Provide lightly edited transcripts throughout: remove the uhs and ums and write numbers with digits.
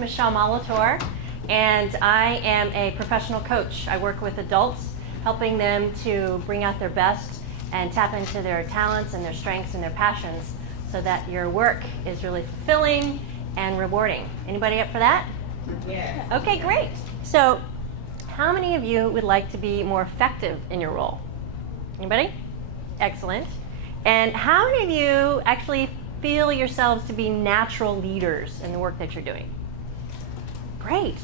Michele Molitor, and I am a professional coach. I work with adults, helping them to bring out their best and tap into their talents and their strengths and their passions so that your work is really fulfilling and rewarding. Anybody up for that? Yeah. Okay, great. So, how many of you would like to be more effective in your role? Anybody? Excellent. And how many of you actually feel yourselves to be natural leaders in the work that you're doing? Great.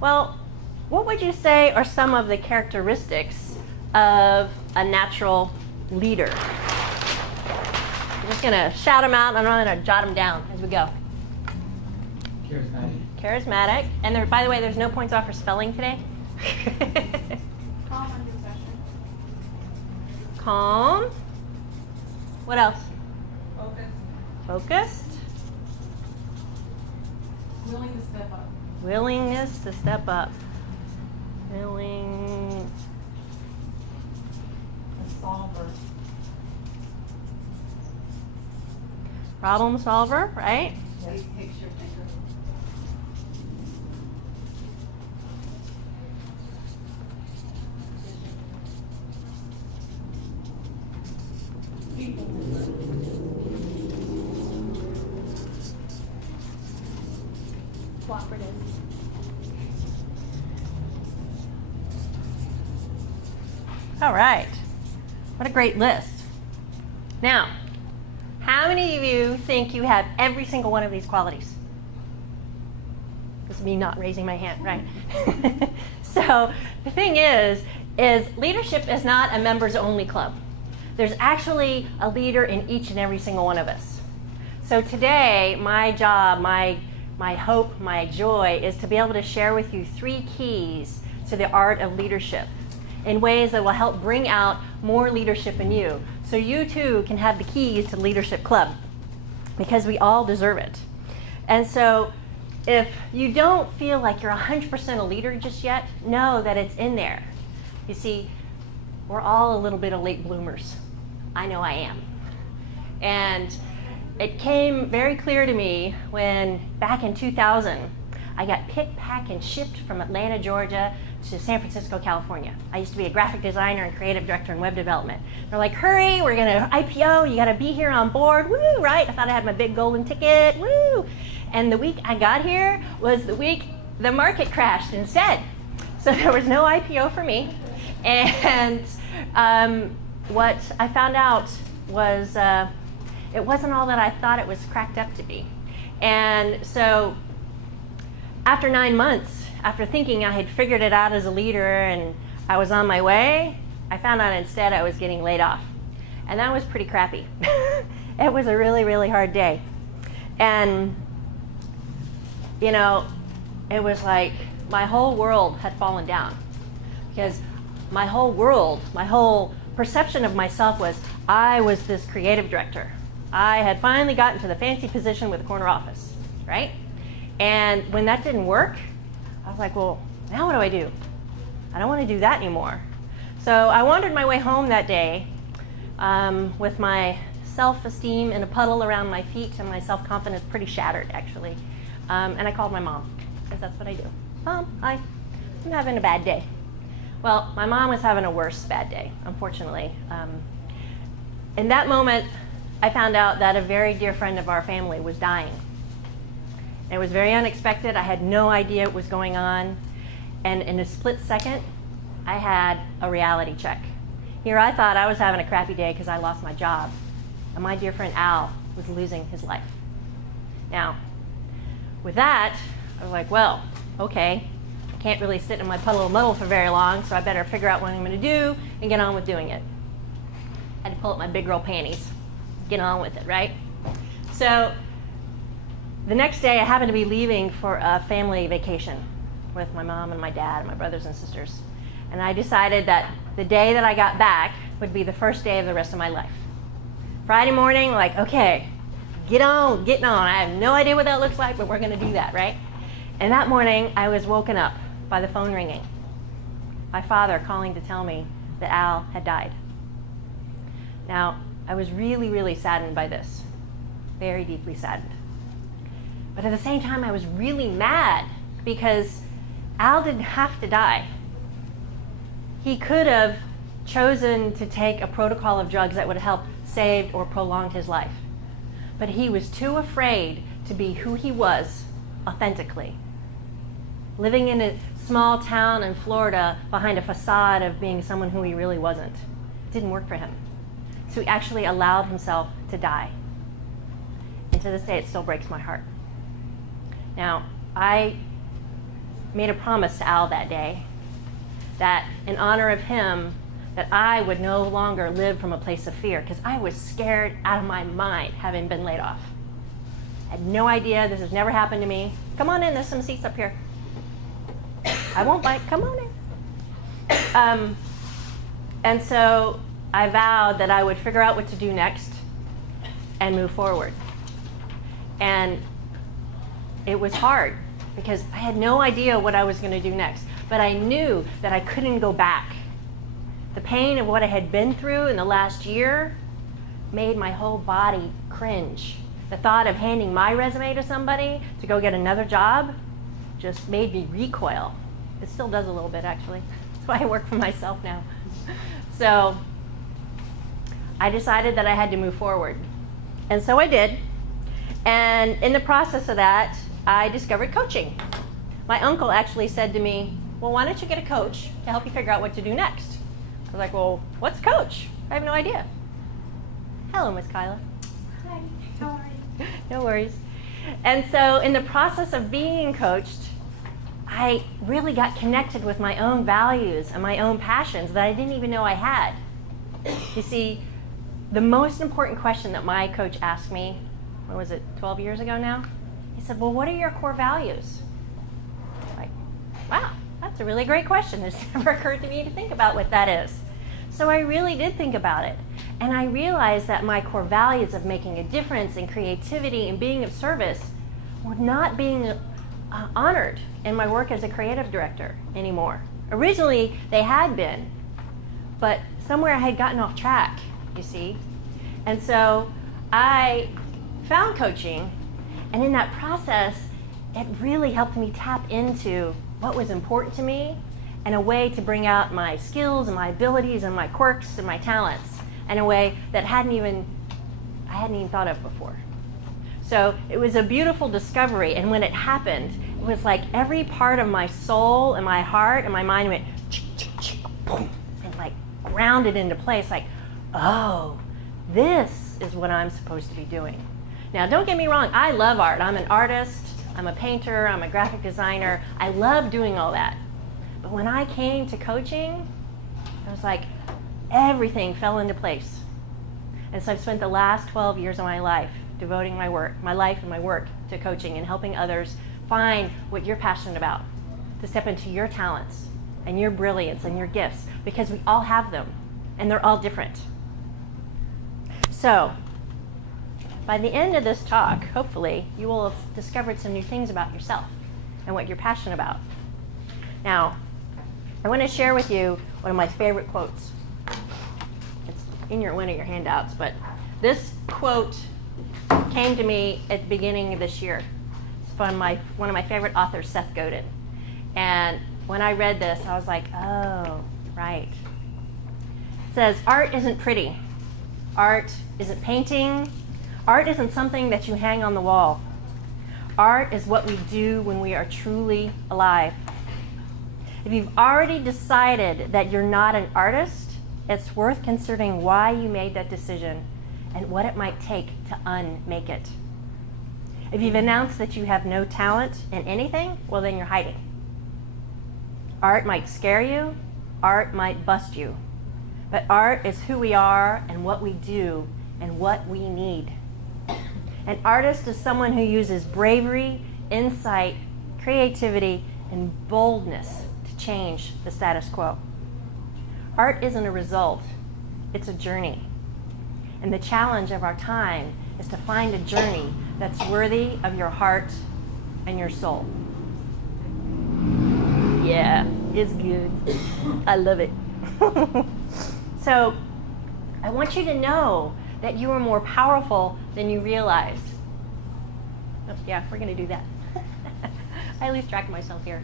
Well, what would you say are some of the characteristics of a natural leader? I'm just going to shout them out, and I'm going to jot them down as we go. Charismatic. Charismatic. And there, by the way, there's no points off for spelling today. Calm under pressure. Calm. What else? Focused. Focused. Willing to step up. Willingness to step up. Willing. A solver. Problem solver, right? Big picture thinker. People. Cooperative. All right. What a great list. Now, how many of you think you have every single one of these qualities? This is me not raising my hand, right? So the thing is leadership is not a members-only club. There's actually a leader in each and every single one of us. So today, my job, my hope, my joy is to be able to share with you 3 keys to the art of leadership in ways that will help bring out more leadership in you. So you too can have the keys to the Leadership Club, because we all deserve it. And so if you don't feel like you're 100% a leader just yet, know that it's in there. You see, we're all a little bit of late bloomers. I know I am. And it came very clear to me when back in 2000, I got picked, packed, and shipped from Atlanta, Georgia to San Francisco, California. I used to be a graphic designer and creative director in web development. They're like, hurry, we're gonna IPO, you gotta be here on board, woo, right? I thought I had my big golden ticket, woo. And the week I got here was the week the market crashed instead. So there was no IPO for me. And what I found out was it wasn't all that I thought it was cracked up to be. And so after 9 months, after thinking I had figured it out as a leader and I was on my way, I found out instead I was getting laid off. And that was pretty crappy. It was a really, really hard day. And, you know, it was like my whole world had fallen down. Because my whole world, my whole perception of myself was I was this creative director. I had finally gotten to the fancy position with a corner office, right? And when that didn't work, I was like, well, now what do I do? I don't want to do that anymore. So I wandered my way home that day with my self-esteem in a puddle around my feet and my self-confidence pretty shattered, actually. And I called my mom, because that's what I do. Mom, I'm having a bad day. Well, my mom was having a worse bad day, unfortunately. In that moment, I found out that a very dear friend of our family was dying. It was very unexpected. I had no idea what was going on. And in a split second, I had a reality check. Here I thought I was having a crappy day because I lost my job. And my dear friend Al was losing his life. Now, with that, I was like, well, okay, I can't really sit in my puddle of muddle for very long, so I better figure out what I'm going to do and get on with doing it. I had to pull up my big girl panties, get on with it, right? So the next day, I happened to be leaving for a family vacation with my mom and my dad and my brothers and sisters. And I decided that the day that I got back would be the first day of the rest of my life. Friday morning, like, okay, getting on. I have no idea what that looks like, but we're going to do that, right? And that morning, I was woken up by the phone ringing. My father calling to tell me that Al had died. Now, I was really, really saddened by this. Very deeply saddened. But at the same time, I was really mad because Al didn't have to die. He could have chosen to take a protocol of drugs that would have helped saved or prolonged his life. But he was too afraid to be who he was authentically. Living in a small town in Florida behind a facade of being someone who he really wasn't. It didn't work for him. So he actually allowed himself to die. And to this day, it still breaks my heart. Now, I made a promise to Al that day that in honor of him, that I would no longer live from a place of fear, because I was scared out of my mind having been laid off. I had no idea. This has never happened to me. Come on in. There's some seats up here. I won't bite. Come on in. And so I vowed that I would figure out what to do next and move forward. And it was hard because I had no idea what I was going to do next. But I knew that I couldn't go back. The pain of what I had been through in the last year made my whole body cringe. The thought of handing my resume to somebody to go get another job just made me recoil. It still does a little bit, actually. That's why I work for myself now. So I decided that I had to move forward. And so I did. And in the process of that, I discovered coaching. My uncle actually said to me, well, why don't you get a coach to help you figure out what to do next? I was like, well, what's coach? I have no idea. Hello, Miss Kyla. Hi, how are you? No worries. And so in the process of being coached, I really got connected with my own values and my own passions that I didn't even know I had. You see, the most important question that my coach asked me, what was it, 12 years ago now? He said, well, what are your core values? Like, wow, that's a really great question. It's never occurred to me to think about what that is. So I really did think about it. And I realized that my core values of making a difference and creativity and being of service were not being honored in my work as a creative director anymore. Originally, they had been, but somewhere I had gotten off track, you see. And so I found coaching, and in that process, it really helped me tap into what was important to me and a way to bring out my skills and my abilities and my quirks and my talents in a way that I hadn't even thought of before. So it was a beautiful discovery, and when it happened, it was like every part of my soul and my heart and my mind went boom, and like grounded into place, like, oh, this is what I'm supposed to be doing. Now, don't get me wrong, I love art. I'm an artist, I'm a painter, I'm a graphic designer. I love doing all that. But when I came to coaching, it was like everything fell into place. And so I've spent the last 12 years of my life devoting my life and my work to coaching and helping others find what you're passionate about, to step into your talents and your brilliance and your gifts, because we all have them and they're all different. So by the end of this talk, hopefully, you will have discovered some new things about yourself and what you're passionate about. Now, I want to share with you one of my favorite quotes. It's in one of your handouts, but this quote came to me at the beginning of this year. It's from one of my favorite authors, Seth Godin. And when I read this, I was like, oh, right. It says, art isn't pretty. Art isn't painting. Art isn't something that you hang on the wall. Art is what we do when we are truly alive. If you've already decided that you're not an artist, it's worth considering why you made that decision and what it might take to unmake it. If you've announced that you have no talent in anything, well, then you're hiding. Art might scare you. Art might bust you. But art is who we are and what we do and what we need. An artist is someone who uses bravery, insight, creativity, and boldness to change the status quo. Art isn't a result, it's a journey. And the challenge of our time is to find a journey that's worthy of your heart and your soul. Yeah, it's good. I love it. So, I want you to know that you are more powerful than you realize. Oops. Yeah, we're going to do that. I lose track of myself here.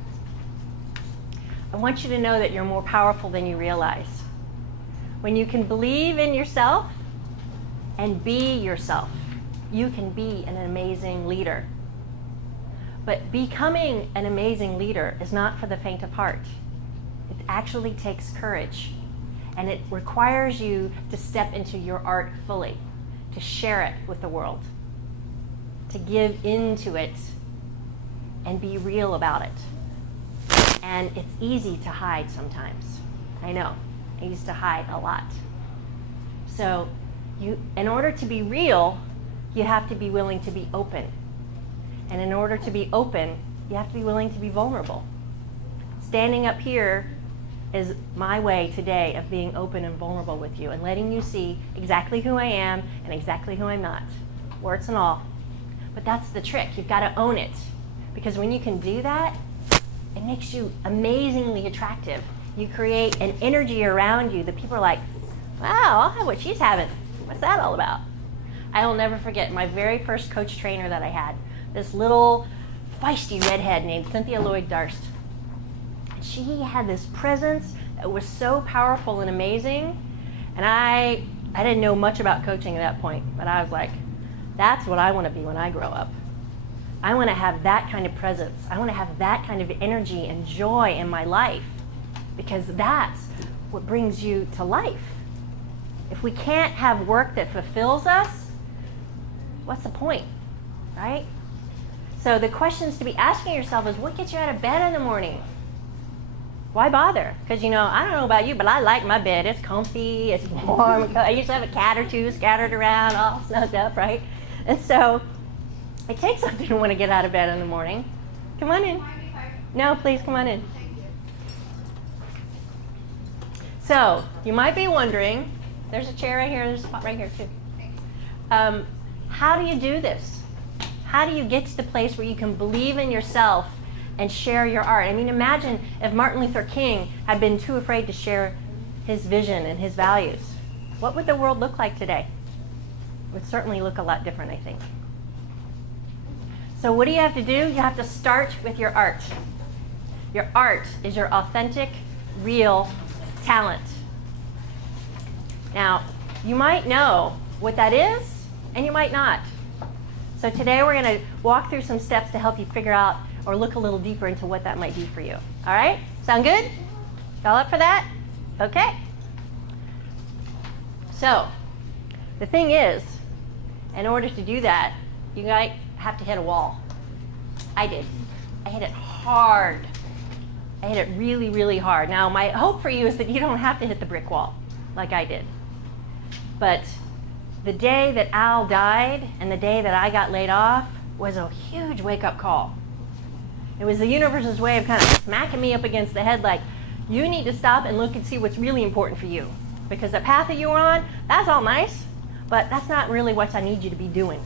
I want you to know that you're more powerful than you realize. When you can believe in yourself and be yourself, you can be an amazing leader. But becoming an amazing leader is not for the faint of heart. It actually takes courage. And it requires you to step into your art fully, to share it with the world, to give into it and be real about it. And it's easy to hide sometimes. I know, I used to hide a lot. So in order to be real, you have to be willing to be open. And in order to be open, you have to be willing to be vulnerable. Standing up here is my way today of being open and vulnerable with you and letting you see exactly who I am and exactly who I'm not, warts and all. But that's the trick. You've got to own it. Because when you can do that, it makes you amazingly attractive. You create an energy around you that people are like, wow, I'll have what she's having. What's that all about? I will never forget my very first coach trainer that I had, this little feisty redhead named Cynthia Lloyd Darst. She had this presence that was so powerful and amazing. And I didn't know much about coaching at that point, but I was like, that's what I want to be when I grow up. I want to have that kind of presence. I want to have that kind of energy and joy in my life, because that's what brings you to life. If we can't have work that fulfills us, what's the point, right? So the questions to be asking yourself is, what gets you out of bed in the morning? Why bother? Because, I don't know about you, but I like my bed. It's comfy, it's warm. I used to have a cat or two scattered around, all snugged up, right? And so it takes something to want to get out of bed in the morning. Come on in. No, please, come on in. So you might be wondering, there's a chair right here, there's a spot right here too. How do you do this? How do you get to the place where you can believe in yourself and share your art? I mean, imagine if Martin Luther King had been too afraid to share his vision and his values. What would the world look like today? It would certainly look a lot different, I think. So what do you have to do? You have to start with your art. Your art is your authentic, real talent. Now, you might know what that is, and you might not. So today we're going to walk through some steps to help you figure out or look a little deeper into what that might do for you. All right? Sound good? Y'all up for that? Okay. So, the thing is, in order to do that, you might have to hit a wall. I did. I hit it hard. I hit it really, really hard. Now, my hope for you is that you don't have to hit the brick wall like I did. But the day that Al died and the day that I got laid off was a huge wake-up call. It was the universe's way of kind of smacking me up against the head like, you need to stop and look and see what's really important for you. Because the path that you were on, that's all nice, but that's not really what I need you to be doing.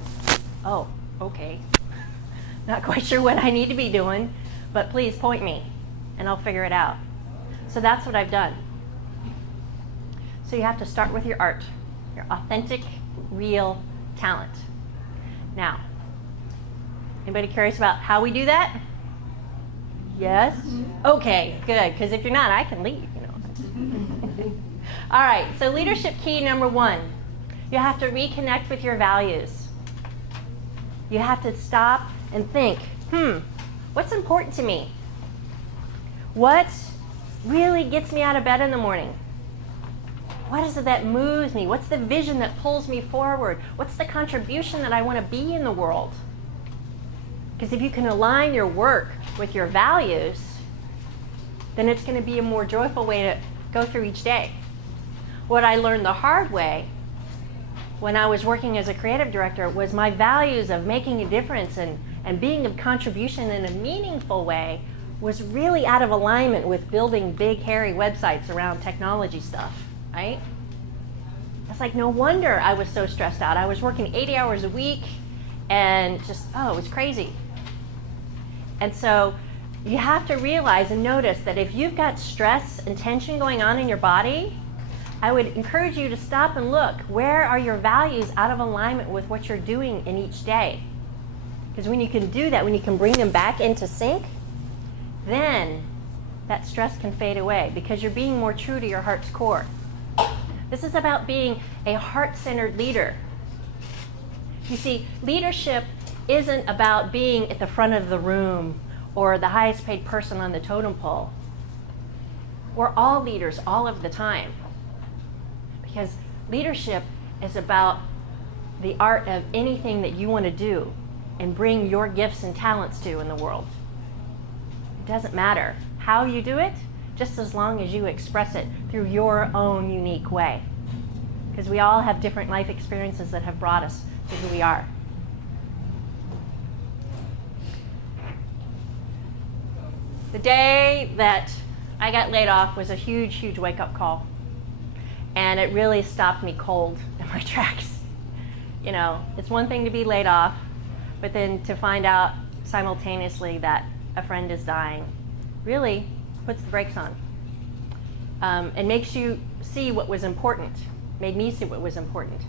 Oh, okay. Not quite sure what I need to be doing, but please point me and I'll figure it out. So that's what I've done. So you have to start with your art, your authentic, real talent. Now, anybody curious about how we do that? Yes? Okay, good, because if you're not, I can leave, All right, so leadership key number 1, you have to reconnect with your values. You have to stop and think, what's important to me? What really gets me out of bed in the morning? What is it that moves me? What's the vision that pulls me forward? What's the contribution that I want to be in the world? Because if you can align your work with your values, then it's going to be a more joyful way to go through each day. What I learned the hard way when I was working as a creative director was my values of making a difference and being of contribution in a meaningful way was really out of alignment with building big, hairy websites around technology stuff, right? It's like, no wonder I was so stressed out. I was working 80 hours a week and just, it was crazy. And so you have to realize and notice that if you've got stress and tension going on in your body, I would encourage you to stop and look. Where are your values out of alignment with what you're doing in each day? Because when you can do that, when you can bring them back into sync, then that stress can fade away because you're being more true to your heart's core. This is about being a heart-centered leader. You see, leadership isn't about being at the front of the room or the highest paid person on the totem pole. We're all leaders all of the time. Because leadership is about the art of anything that you want to do and bring your gifts and talents to in the world. It doesn't matter how you do it, just as long as you express it through your own unique way. Because we all have different life experiences that have brought us to who we are. The day that I got laid off was a huge, huge wake-up call. And it really stopped me cold in my tracks. You know, it's one thing to be laid off, but then to find out simultaneously that a friend is dying really puts the brakes on. And makes you see what was important. Made me see what was important.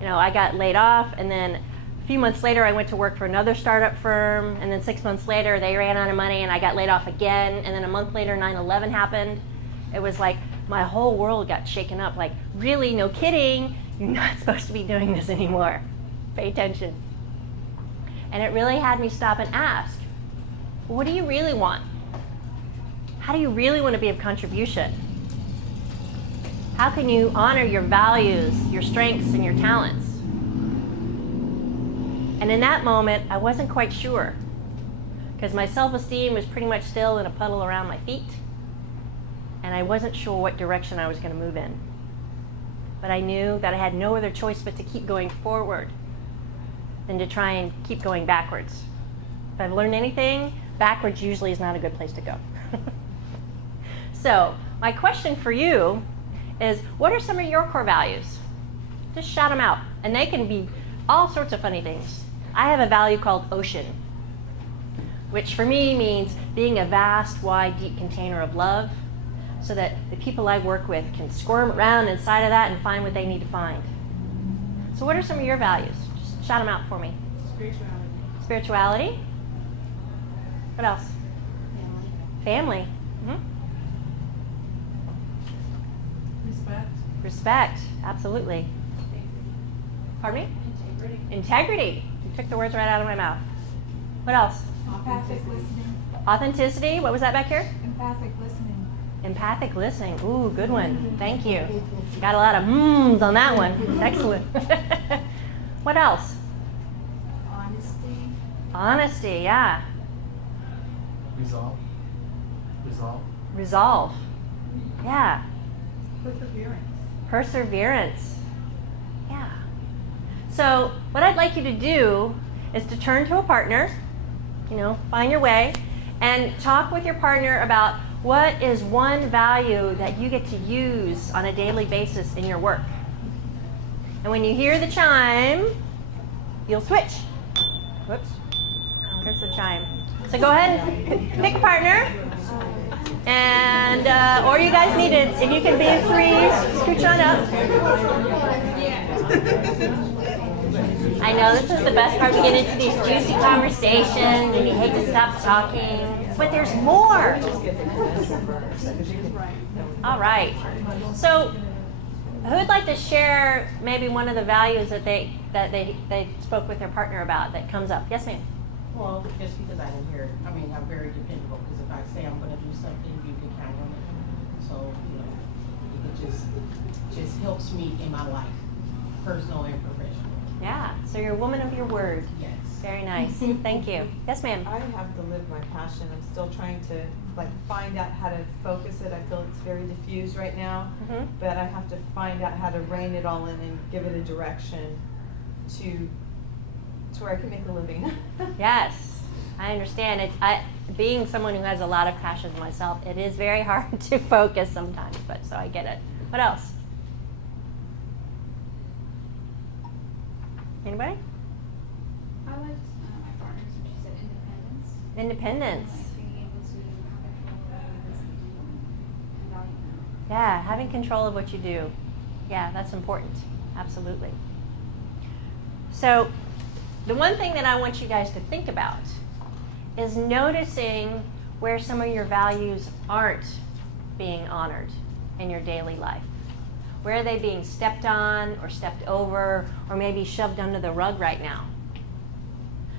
You know, I got laid off, and then a few months later I went to work for another startup firm, and then 6 months later they ran out of money and I got laid off again, and then a month later 9/11 happened. It was like my whole world got shaken up, like, really, no kidding, you're not supposed to be doing this anymore. Pay attention. And it really had me stop and ask, what do you really want? How do you really want to be of contribution? How can you honor your values, your strengths, and your talents? And in that moment, I wasn't quite sure, because my self-esteem was pretty much still in a puddle around my feet, and I wasn't sure what direction I was going to move in. But I knew that I had no other choice but to keep going forward than to try and keep going backwards. If I've learned anything, backwards usually is not a good place to go. So, my question for you is, what are some of your core values? Just shout them out. And they can be all sorts of funny things. I have a value called ocean, which for me means being a vast, wide, deep container of love, so that the people I work with can squirm around inside of that and find what they need to find. So what are some of your values? Just shout them out for me. Spirituality. Spirituality. What else? Family. Mm-hmm. Respect. Respect. Absolutely. Pardon me? Integrity. Integrity. You took the words right out of my mouth. What else? Empathic listening. Authenticity. What was that back here? Empathic listening. Empathic listening. Ooh, good one. Thank you. Got a lot of mms on that one. Excellent. What else? Honesty. Honesty, yeah. Resolve. Resolve. Yeah. Perseverance. Perseverance. Yeah. So what I'd like you to do is to turn to a partner, find your way, and talk with your partner about what is one value that you get to use on a daily basis in your work. And when you hear the chime, you'll switch. Whoops. There's the chime. So go ahead and pick a partner. And, or you guys need it. If you can be in threes, scooch on up. I know this is the best part. We get into these juicy conversations and you hate to stop talking. But there's more. All right. So who would like to share maybe one of the values that they spoke with their partner about that comes up? Yes, ma'am. Well, just because I didn't hear it, I'm very dependable, because if I say I'm going to do something, you can count on it. So, it just helps me in my life, personal and professional. Yeah, so you're a woman of your word. Yes. Very nice. Thank you. Yes, ma'am. I have to live my passion. I'm still trying to find out how to focus it. I feel it's very diffused right now, but I have to find out how to rein it all in and give it a direction to where I can make a living. Yes, I understand. Being someone who has a lot of passions myself, it is very hard to focus sometimes, but so I get it. What else? Anybody? I liked my partner's when she said independence. Independence. Like being able to have control of what you do and value that. Yeah, having control of what you do. Yeah, that's important. Absolutely. So the one thing that I want you guys to think about is noticing where some of your values aren't being honored in your daily life. Where are they being stepped on or stepped over or maybe shoved under the rug right now?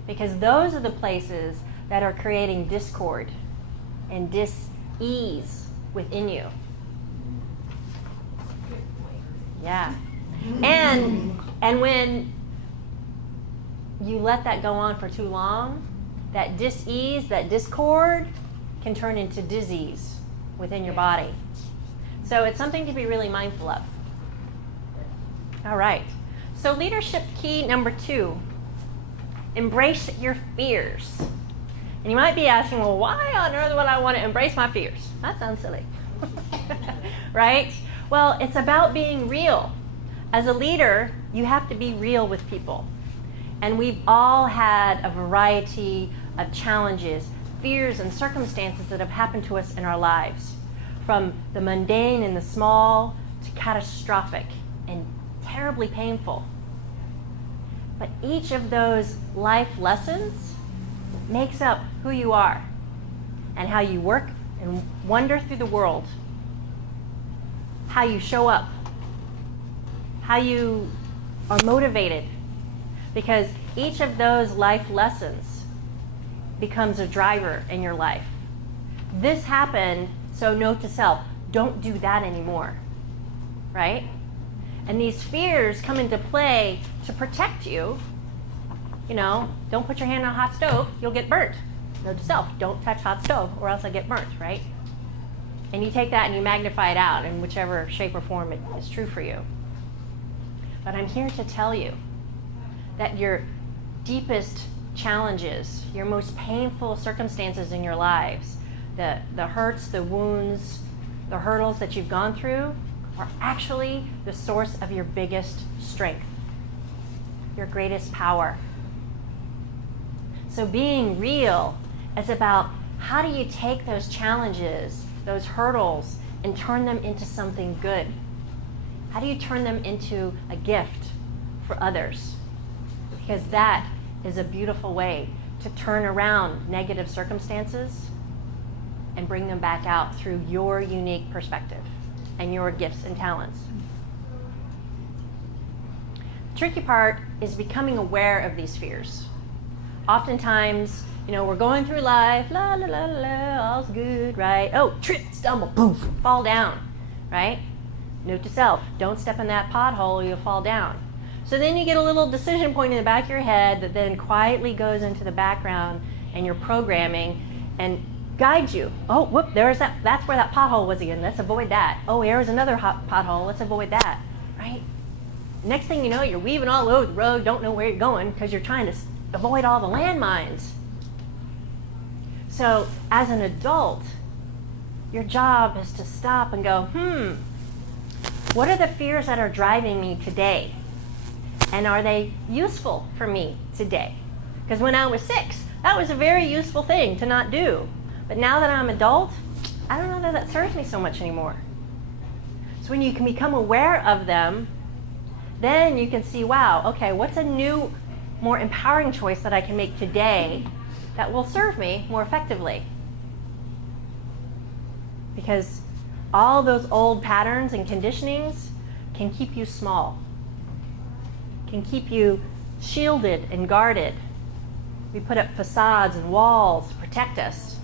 Because those are the places that are creating discord and dis-ease within you. Yeah. And when you let that go on for too long, that dis-ease, that discord can turn into disease within your body. So it's something to be really mindful of. All right. So leadership key number 2, embrace your fears. And you might be asking, well, why on earth would I want to embrace my fears? That sounds silly. Right? Well, it's about being real. As a leader, you have to be real with people. And we've all had a variety of challenges, fears, and circumstances that have happened to us in our lives. From the mundane and the small to catastrophic and terribly painful. But each of those life lessons makes up who you are and how you work and wander through the world, how you show up, how you are motivated, because each of those life lessons becomes a driver in your life. This happened, so note to self, don't do that anymore, right? And these fears come into play to protect you. You know, don't put your hand on a hot stove, you'll get burnt. Note to self, don't touch hot stove or else I get burnt, right? And you take that and you magnify it out in whichever shape or form it is true for you. But I'm here to tell you that your deepest challenges, your most painful circumstances in your lives, the hurts, the wounds, the hurdles that you've gone through are actually the source of your biggest strength, your greatest power. So being real is about how do you take those challenges, those hurdles, and turn them into something good? How do you turn them into a gift for others? Because that is a beautiful way to turn around negative circumstances and bring them back out through your unique perspective and your gifts and talents. The tricky part is becoming aware of these fears. Oftentimes, you know, we're going through life, la la la la, all's good, right? Oh, trip, stumble, poof, fall down, right? Note to self, don't step in that pothole or you'll fall down. So then you get a little decision point in the back of your head that then quietly goes into the background and your programming and guides you. Oh, whoop, there's that, that's where that pothole was again, let's avoid that. Oh, here's another hot pothole, let's avoid that, right? Next thing you know, you're weaving all over the road, don't know where you're going because you're trying to avoid all the landmines. So as an adult, your job is to stop and go, what are the fears that are driving me today? And are they useful for me today? Because when I was 6, that was a very useful thing to not do. But now that I'm adult, I don't know that that serves me so much anymore. So when you can become aware of them, then you can see, wow, okay, what's a new, more empowering choice that I can make today that will serve me more effectively? Because all those old patterns and conditionings can keep you small, can keep you shielded and guarded. We put up facades and walls to protect us.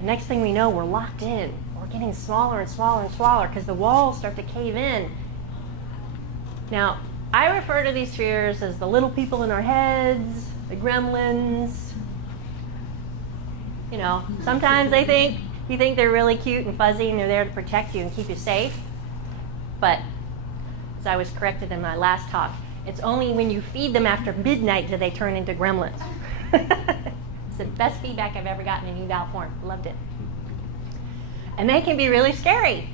The next thing we know, we're locked in. We're getting smaller and smaller and smaller because the walls start to cave in. Now, I refer to these fears as the little people in our heads, the gremlins. You know, sometimes you think they're really cute and fuzzy and they're there to protect you and keep you safe. But, as I was corrected in my last talk, it's only when you feed them after midnight do they turn into gremlins. It's the best feedback I've ever gotten in eval form. Loved it. And they can be really scary.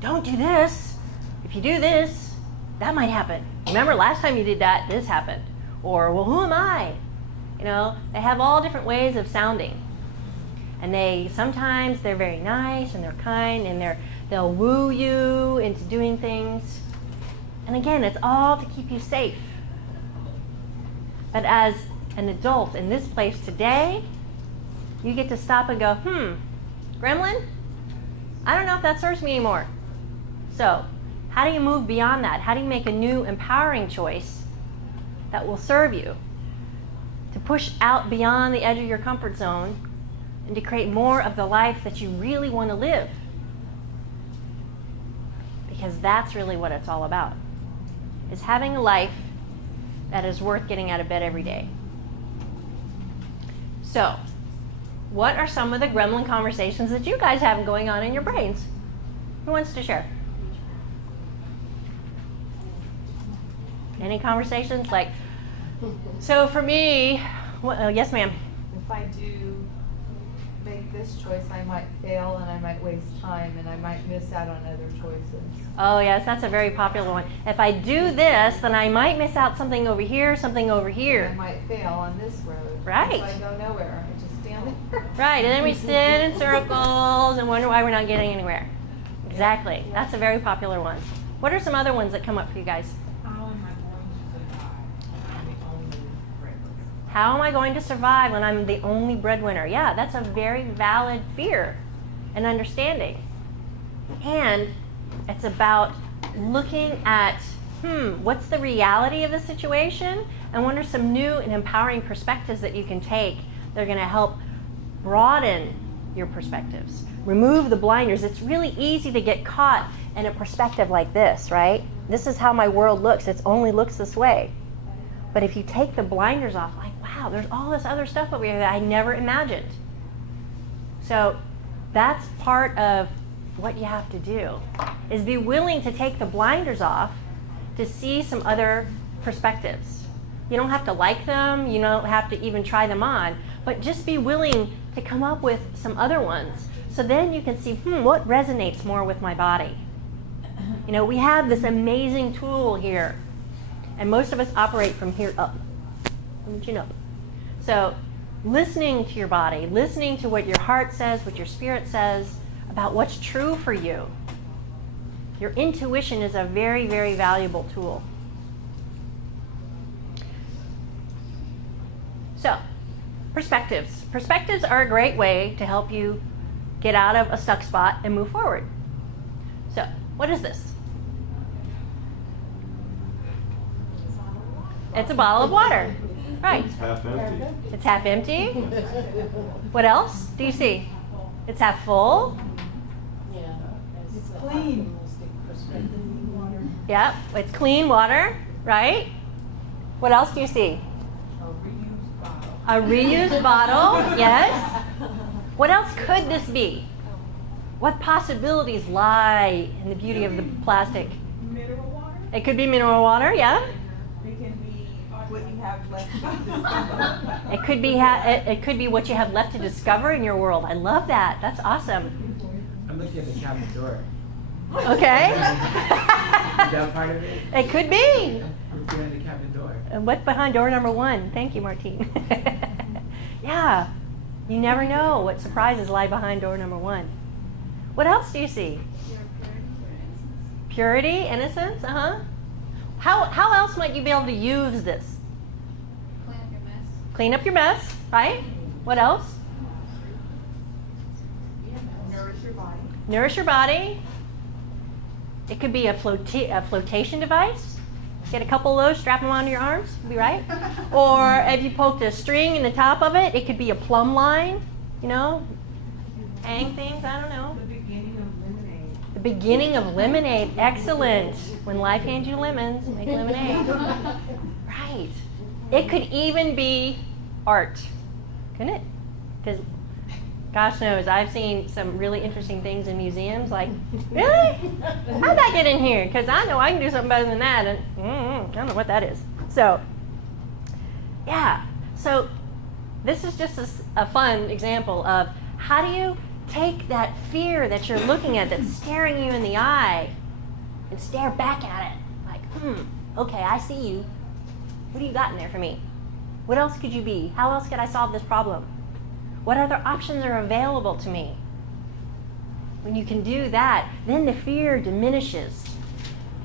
Don't do this. If you do this, that might happen. Remember last time you did that, this happened. Or, well, who am I? You know, they have all different ways of sounding. And sometimes they're very nice and they're kind and they'll woo you into doing things. And again, it's all to keep you safe. But as an adult in this place today, you get to stop and go, gremlin, I don't know if that serves me anymore. So how do you move beyond that? How do you make a new empowering choice that will serve you to push out beyond the edge of your comfort zone and to create more of the life that you really want to live? Because that's really what it's all about, is having a life that is worth getting out of bed every day. So, what are some of the gremlin conversations that you guys have going on in your brains? Who wants to share? Any conversations? Like, so for me, yes ma'am. If I do make this choice, I might fail and I might waste time and I might miss out on other choices. Oh yes, that's a very popular one. If I do this, then I might miss out something over here, something over here. I might fail on this road. Right. So I go nowhere. I just stand there. Right, and then we sit in circles and wonder why we're not getting anywhere. Exactly. That's a very popular one. What are some other ones that come up for you guys? How am I going to survive when I'm the only breadwinner? How am I going to survive when I'm the only breadwinner? Yeah, that's a very valid fear and understanding. And it's about looking at, what's the reality of the situation? And what are some new and empowering perspectives that you can take that are going to help broaden your perspectives? Remove the blinders. It's really easy to get caught in a perspective like this, right? This is how my world looks. It only looks this way. But if you take the blinders off, like, wow, there's all this other stuff over here that I never imagined. So that's part of what you have to do, is be willing to take the blinders off to see some other perspectives. You don't have to like them. You don't have to even try them on. But just be willing to come up with some other ones. So then you can see, what resonates more with my body? You know, we have this amazing tool here. And most of us operate from here up, from the chin up. So listening to your body, listening to what your heart says, what your spirit says about what's true for you. Your intuition is a very, very valuable tool. So, perspectives. Perspectives are a great way to help you get out of a stuck spot and move forward. So, what is this? It's a bottle of water. Right. It's half empty. It's half empty. What else do you see? It's half full. Yeah. It's clean. Yep, it's clean water, right? What else do you see? A reused bottle, yes. What else could this be? What possibilities lie in the beauty of the plastic? Mineral water. It could be mineral water, yeah. It can be what you have left to discover. It could be what you have left to discover in your world. I love that. That's awesome. I'm looking at the cabinet door. Okay. Is that part of it? It could be. I'm looking at the cabinet door. And what's behind door number 1? Thank you, Martine. Yeah. You never know what surprises lie behind door number 1. What else do you see? Purity, innocence, How else might you be able to use this? Clean up your mess. Clean up your mess, right? What else? Nourish your body. Nourish your body. It could be a flotation device. Get a couple of those, strap them onto your arms, you'll be right. Or if you poked a string in the top of it, it could be a plumb line, hang things, I don't know. The beginning of lemonade. The beginning of lemonade, excellent. When life hands you lemons, make lemonade. Right. It could even be art, couldn't it? Because gosh knows, I've seen some really interesting things in museums, like, really? How'd that get in here? Because I know I can do something better than that, and I don't know what that is. So, yeah. So, this is just a fun example of how do you take that fear that you're looking at that's staring you in the eye and stare back at it. Like, okay, I see you. What do you got in there for me? What else could you be? How else could I solve this problem? What other options are available to me? When you can do that, then the fear diminishes.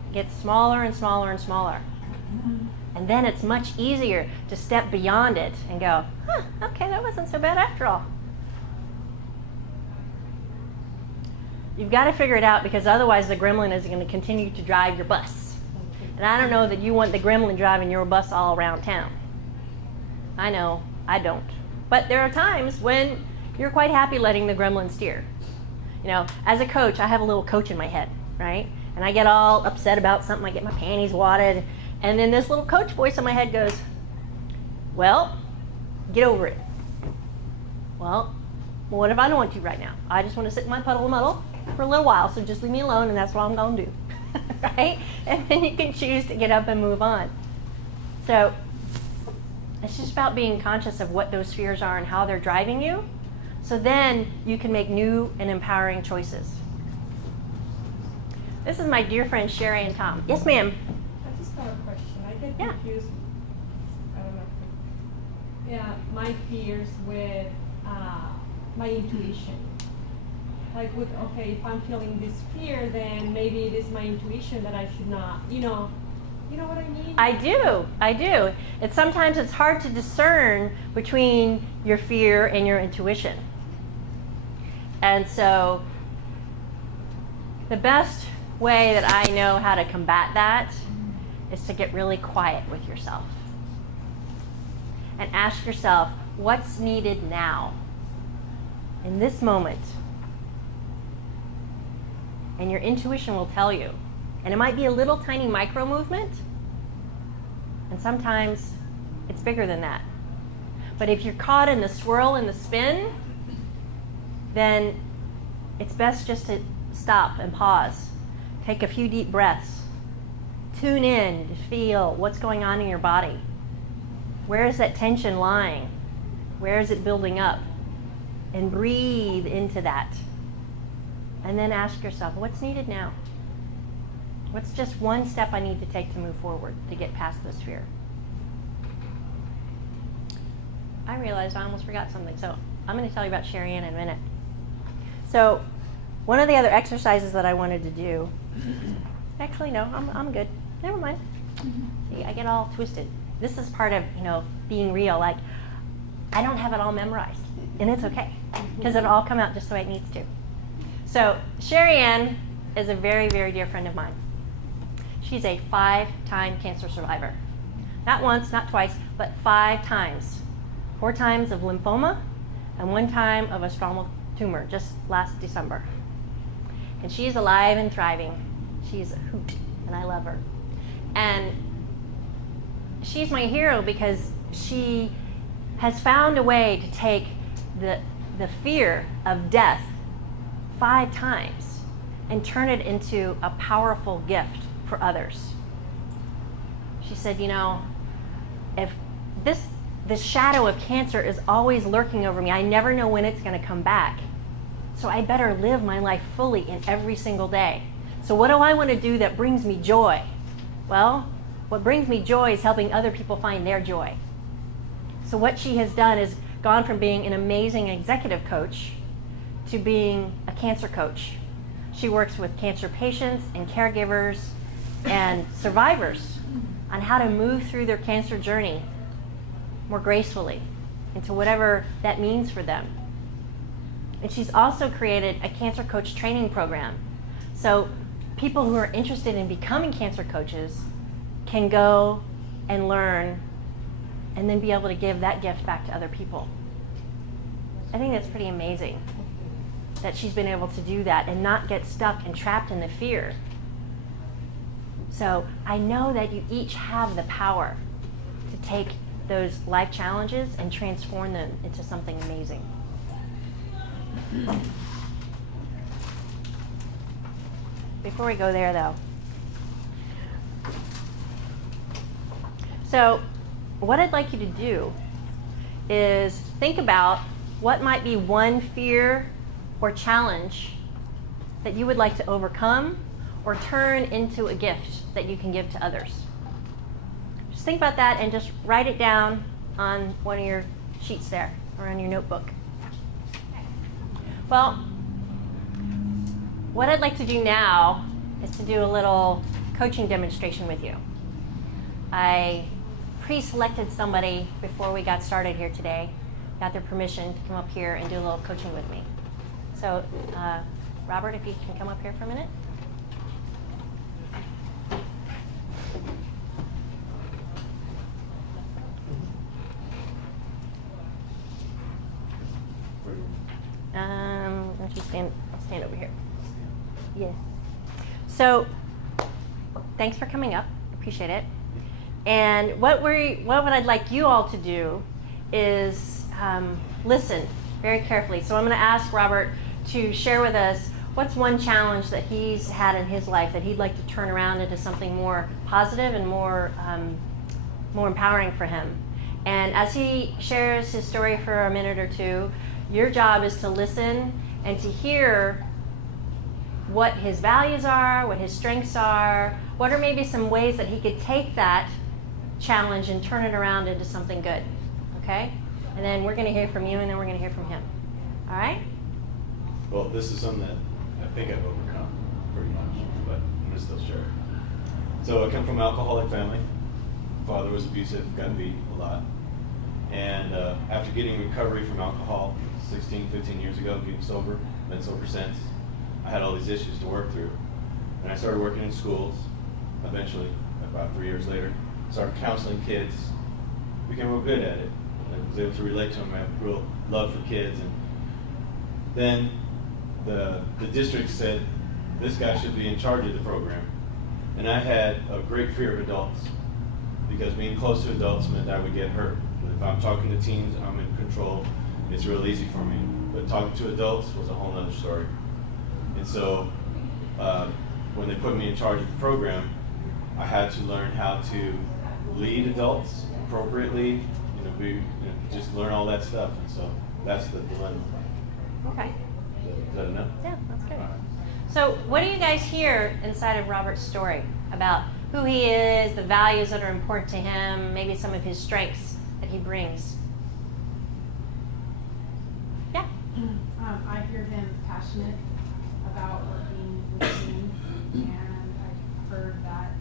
It gets smaller and smaller and smaller. And then it's much easier to step beyond it and go, huh, okay, that wasn't so bad after all. You've got to figure it out, because otherwise the gremlin is going to continue to drive your bus. And I don't know that you want the gremlin driving your bus all around town. I know, I don't. But there are times when you're quite happy letting the gremlin steer. You know, as a coach, I have a little coach in my head, right? And I get all upset about something, I get my panties wadded, and then this little coach voice in my head goes, well, get over it. Well, what if I don't want to right now? I just want to sit in my puddle of muddle for a little while, so just leave me alone, and that's what I'm going to do. Right? And then you can choose to get up and move on. So it's just about being conscious of what those fears are and how they're driving you, so then you can make new and empowering choices. This is my dear friend Sherry and Tom. Yes, ma'am. I just have a question. I get Yeah. confused. I don't know. Yeah, my fears with my intuition. Like with, okay, if I'm feeling this fear, then maybe it is my intuition that I should not, you know what I mean? I do. Sometimes it's hard to discern between your fear and your intuition. And so the best way that I know how to combat that is to get really quiet with yourself and ask yourself, what's needed now, in this moment? And your intuition will tell you. And it might be a little tiny micro movement, and sometimes it's bigger than that. But if you're caught in the swirl and the spin, then it's best just to stop and pause. Take a few deep breaths. Tune in to feel what's going on in your body. Where is that tension lying? Where is it building up? And breathe into that. And then ask yourself, what's needed now? What's just one step I need to take to move forward to get past this fear? I realized I almost forgot something, so I'm going to tell you about Sherry Ann in a minute. So one of the other exercises that I wanted to do, actually no, I'm good. Never mind. See, I get all twisted. This is part of, being real. Like, I don't have it all memorized, and it's okay, because it'll all come out just the way it needs to. So Sherry Ann is a very, very dear friend of mine. She's a 5-time cancer survivor. Not once, not twice, but 5 times. 4 times of lymphoma and 1 time of a stromal tumor just last December. And she's alive and thriving. She's a hoot, and I love her. And she's my hero because she has found a way to take the fear of death 5 times and turn it into a powerful gift for others. She said, if this shadow of cancer is always lurking over me, I never know when it's going to come back. So I better live my life fully in every single day. So what do I want to do that brings me joy? Well, what brings me joy is helping other people find their joy. So what she has done is gone from being an amazing executive coach to being a cancer coach. She works with cancer patients and caregivers and survivors on how to move through their cancer journey more gracefully into whatever that means for them. And she's also created a cancer coach training program. So people who are interested in becoming cancer coaches can go and learn and then be able to give that gift back to other people. I think that's pretty amazing that she's been able to do that and not get stuck and trapped in the fear. So I know that you each have the power to take those life challenges and transform them into something amazing. Before we go there, though, so what I'd like you to do is think about what might be one fear or challenge that you would like to overcome or turn into a gift that you can give to others. Just think about that and just write it down on one of your sheets there or on your notebook. Well, what I'd like to do now is to do a little coaching demonstration with you. I pre-selected somebody before we got started here today, got their permission to come up here and do a little coaching with me. So, Robert, if you can come up here for a minute. Why don't you stand over here? Yeah. So, thanks for coming up. Appreciate it. And what I'd like you all to do is listen very carefully. So I'm going to ask Robert to share with us what's one challenge that he's had in his life that he'd like to turn around into something more positive and more empowering for him. And as he shares his story for a minute or two, your job is to listen and to hear what his values are, what his strengths are, what are maybe some ways that he could take that challenge and turn it around into something good, okay? And then we're going to hear from you, and then we're going to hear from him. All right? Well, this is something that I think I've overcome pretty much, but I'm going to still share it. So I come from an alcoholic family. Father was abusive, got beat a lot. And after getting recovery from alcohol 16, 15 years ago, getting sober, been sober since, I had all these issues to work through. And I started working in schools, eventually, about 3 years later. Started counseling kids, became real good at it. I was able to relate to them. I have a real love for kids. And then the district said, this guy should be in charge of the program. And I had a great fear of adults, because being close to adults meant I would get hurt. But if I'm talking to teens, I'm in control. It's real easy for me. But talking to adults was a whole other story. And so when they put me in charge of the program, I had to learn how to lead adults appropriately, just learn all that stuff. And so that's the dilemma. Okay. Is that enough? Yeah, that's good. All right. So what do you guys hear inside of Robert's story about who he is, the values that are important to him, maybe some of his strengths that he brings? Yeah. I hear him passionate about working with teens, and I've heard that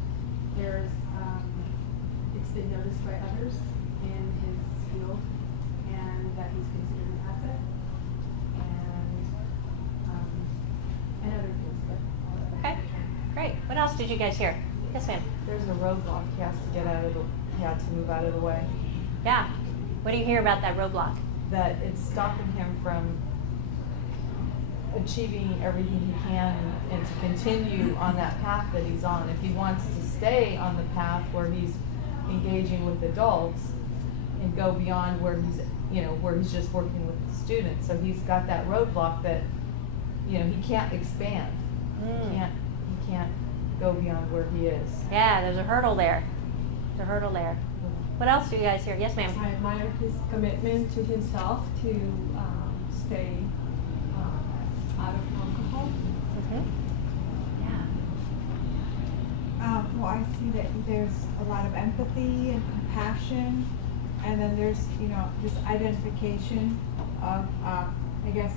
there's it's been noticed by others in his field, and that he's considered an asset, and other things. But Okay. Great. What else did you guys hear? Yes, ma'am. There's a roadblock he has to get out of he had to move out of the way. Yeah. What do you hear about that roadblock? That it's stopping him from achieving everything he can and to continue on that path that he's on. If he wants to stay on the path where he's engaging with adults and go beyond where he's just working with the students. So he's got that roadblock that, he can't expand. He can't go beyond where he is. Yeah, there's a hurdle there. What else do you guys hear? Yes, ma'am. I admire his commitment to himself to stay out of alcohol. Mm-hmm. Yeah. Well, I see that there's a lot of empathy and compassion, and then there's, this identification of, I guess,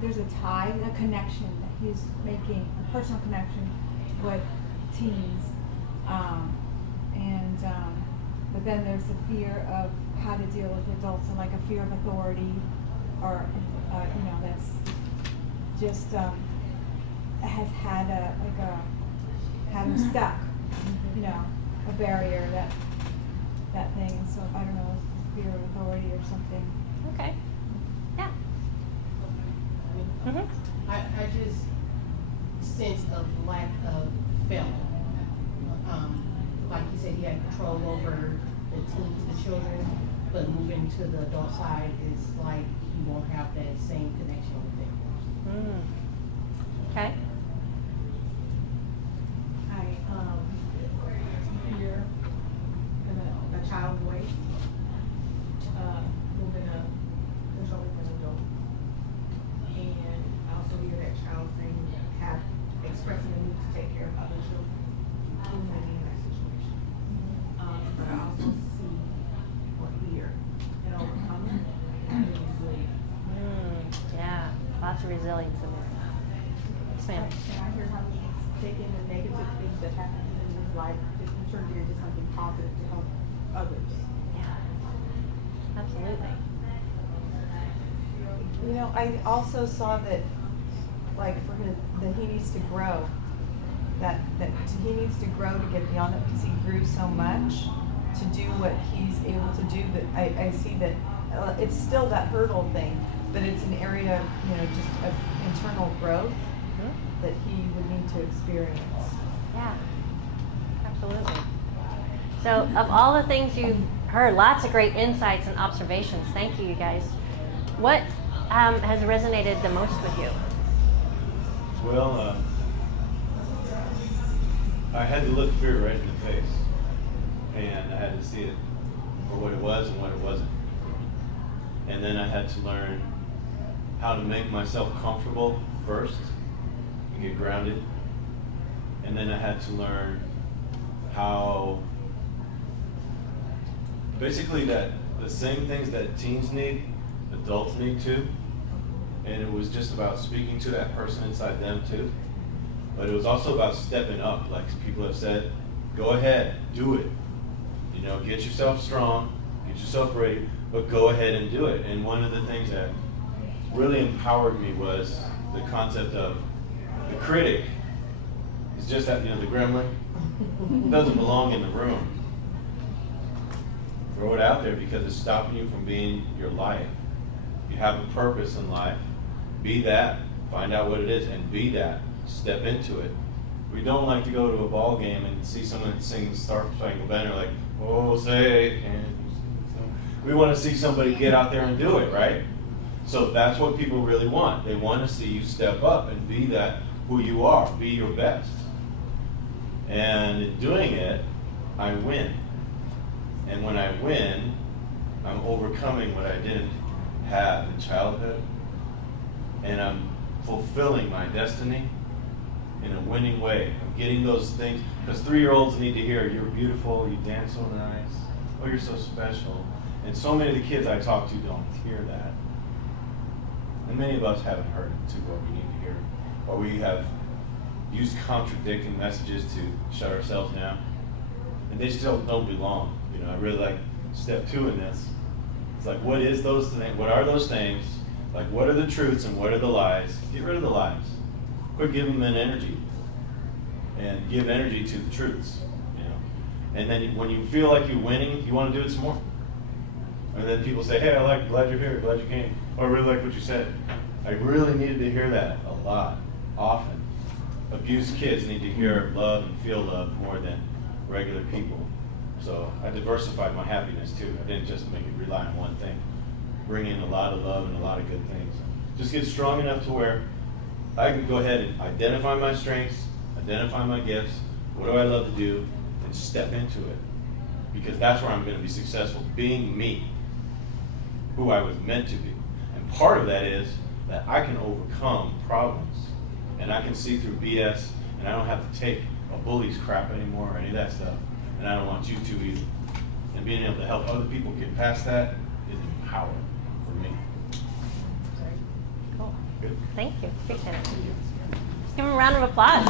there's a tie, a connection that he's making, a personal connection with teens, but then there's the fear of how to deal with adults, and like a fear of authority, or that's just has had had him stuck, a barrier, that thing. And so I don't know, fear of authority or something. Okay. Yeah. Mm-hmm. I just sense of lack of feeling. Like you said, he had control over the teens, the children, but moving to the adult side is like he won't have that same connection with them. Okay. I hear a child voice, moving up, controlling an adult. And I also hear that child saying, expressing the need to take care of other children who may be in that situation. But I also see or hear an overcomer and resilient. Yeah, lots of resilience in there. Yes, ma'am. And I hear how he's taking the negative things that happen in his life to turn it into something positive to help others. Yeah. Absolutely. You know, I also saw that, like, for him, that he needs to grow. That he needs to grow to get beyond it because he grew so much to do what he's able to do. But I see that it's still that hurdle thing, but it's an area, you know, just of internal growth that he would need to experience. Yeah, absolutely. So, of all the things you've heard, lots of great insights and observations. Thank you, you guys. What has resonated the most with you? Well, I had to look fear right in the face, and I had to see it for what it was and what it wasn't. And then I had to learn how to make myself comfortable first and get grounded. And then I had to learn how, basically, that the same things that teens need, adults need too. And it was just about speaking to that person inside them too. But it was also about stepping up, like people have said, go ahead, do it. You know, get yourself strong, get yourself ready, but go ahead and do it. And one of the things that really empowered me was the concept of the critic is just that, you know, the gremlin doesn't belong in the room. Throw it out there because it's stopping you from being your life. You have a purpose in life. Be that. Find out what it is and be that. Step into it. We don't like to go to a ball game and see someone sing Star Spangled Banner like, oh, say, can you sing some? We want to see somebody get out there and do it, right? So that's what people really want. They want to see you step up and be that who you are. Be your best. And in doing it, I win. And when I win, I'm overcoming what I didn't have in childhood. And I'm fulfilling my destiny in a winning way. I'm getting those things, because 3-year-olds need to hear, you're beautiful, you dance so nice, oh, you're so special. And so many of the kids I talk to don't hear that. And many of us haven't heard it too, what we need to hear. Or we have used contradicting messages to shut ourselves down. And they still don't belong. You know, I really like step 2 in this. It's like, what is those things? What are those things? Like, what are the truths and what are the lies? Get rid of the lies. Quit giving them energy. And give energy to the truths. You know. And then when you feel like you're winning, you want to do it some more. And then people say, hey, glad you're here, glad you came. Oh, I really like what you said. I really needed to hear that a lot, often. Abused kids need to hear love and feel love more than regular people. So I diversified my happiness too. I didn't just make it rely on one thing. Bring in a lot of love and a lot of good things. Just get strong enough to where I can go ahead and identify my strengths, identify my gifts, what do I love to do, and step into it. Because that's where I'm going to be successful, being me, who I was meant to be. And part of that is that I can overcome problems, and I can see through BS, and I don't have to take a bully's crap anymore or any of that stuff, and I don't want you to either. And being able to help other people get past that is empowering for me. Cool. Good. Thank you. Appreciate it. Let's give him a round of applause.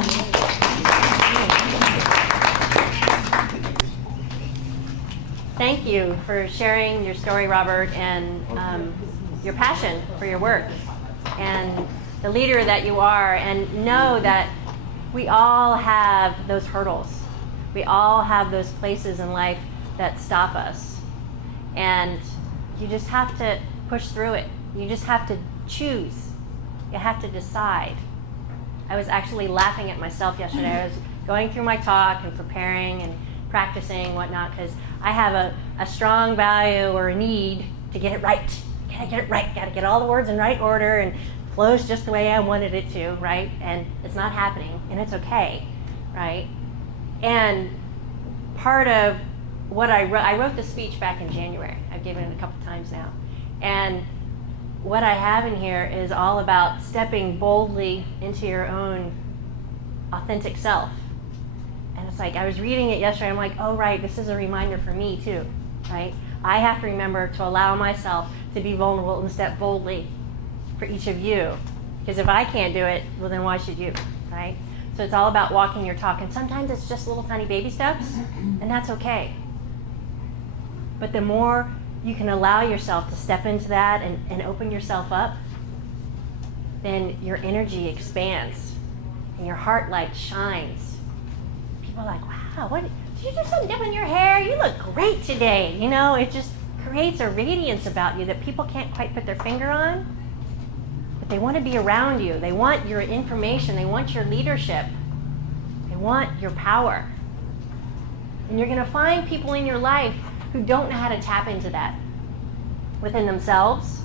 Thank you for sharing your story, Robert, and your passion for your work and the leader that you are. And know that we all have those hurdles. We all have those places in life that stop us. And you just have to push through it. You just have to choose. You have to decide. I was actually laughing at myself yesterday. I was going through my talk and preparing and practicing and whatnot because I have a strong value or a need to get it right. Gotta get it right. Gotta get all the words in right order and flows just the way I wanted it to, right? And it's not happening, and it's okay, right? And part of what I wrote the speech back in January. I've given it a couple times now. And what I have in here is all about stepping boldly into your own authentic self. And it's like, I was reading it yesterday, I'm like, oh right, this is a reminder for me too, right? I have to remember to allow myself to be vulnerable and step boldly for each of you. Because if I can't do it, well then why should you, right? So it's all about walking your talk. And sometimes it's just little tiny baby steps, and that's okay. But the more you can allow yourself to step into that and open yourself up, then your energy expands and your heart light shines. People are like, wow, what, did you do something different in your hair? You look great today. You know, it just creates a radiance about you that people can't quite put their finger on. But they want to be around you. They want your information. They want your leadership. They want your power. And you're going to find people in your life who don't know how to tap into that within themselves.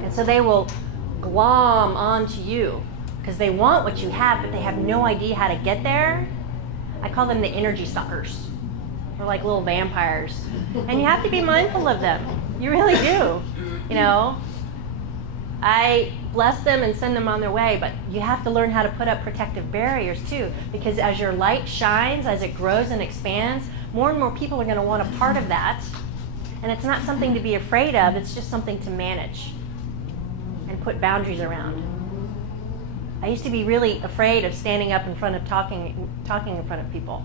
And so they will glom onto you because they want what you have, but they have no idea how to get there. I call them the energy suckers. They're like little vampires. And you have to be mindful of them. You really do. You know, I bless them and send them on their way, but you have to learn how to put up protective barriers too, because as your light shines, as it grows and expands, more and more people are going to want a part of that. And it's not something to be afraid of, it's just something to manage and put boundaries around. I used to be really afraid of standing up in front of talking in front of people.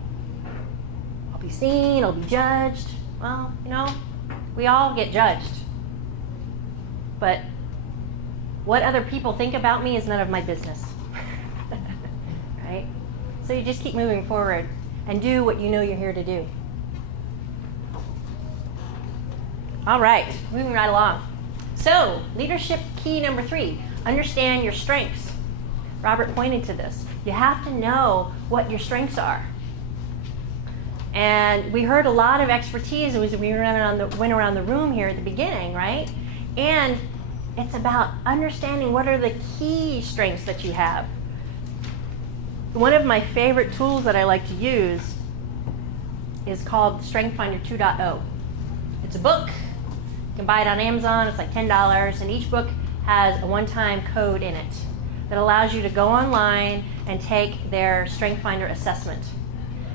I'll be seen, I'll be judged. Well, you know, we all get judged. But what other people think about me is none of my business. Right? So you just keep moving forward and do what you know you're here to do. All right, moving right along. So, leadership key number 3, understand your strengths. Robert pointed to this. You have to know what your strengths are. And we heard a lot of expertise as we went around the room here at the beginning, right? And it's about understanding what are the key strengths that you have. One of my favorite tools that I like to use is called Strength Finder 2.0. It's a book. You can buy it on Amazon. It's like $10. And each book has a one-time code in it that allows you to go online and take their Strength Finder assessment.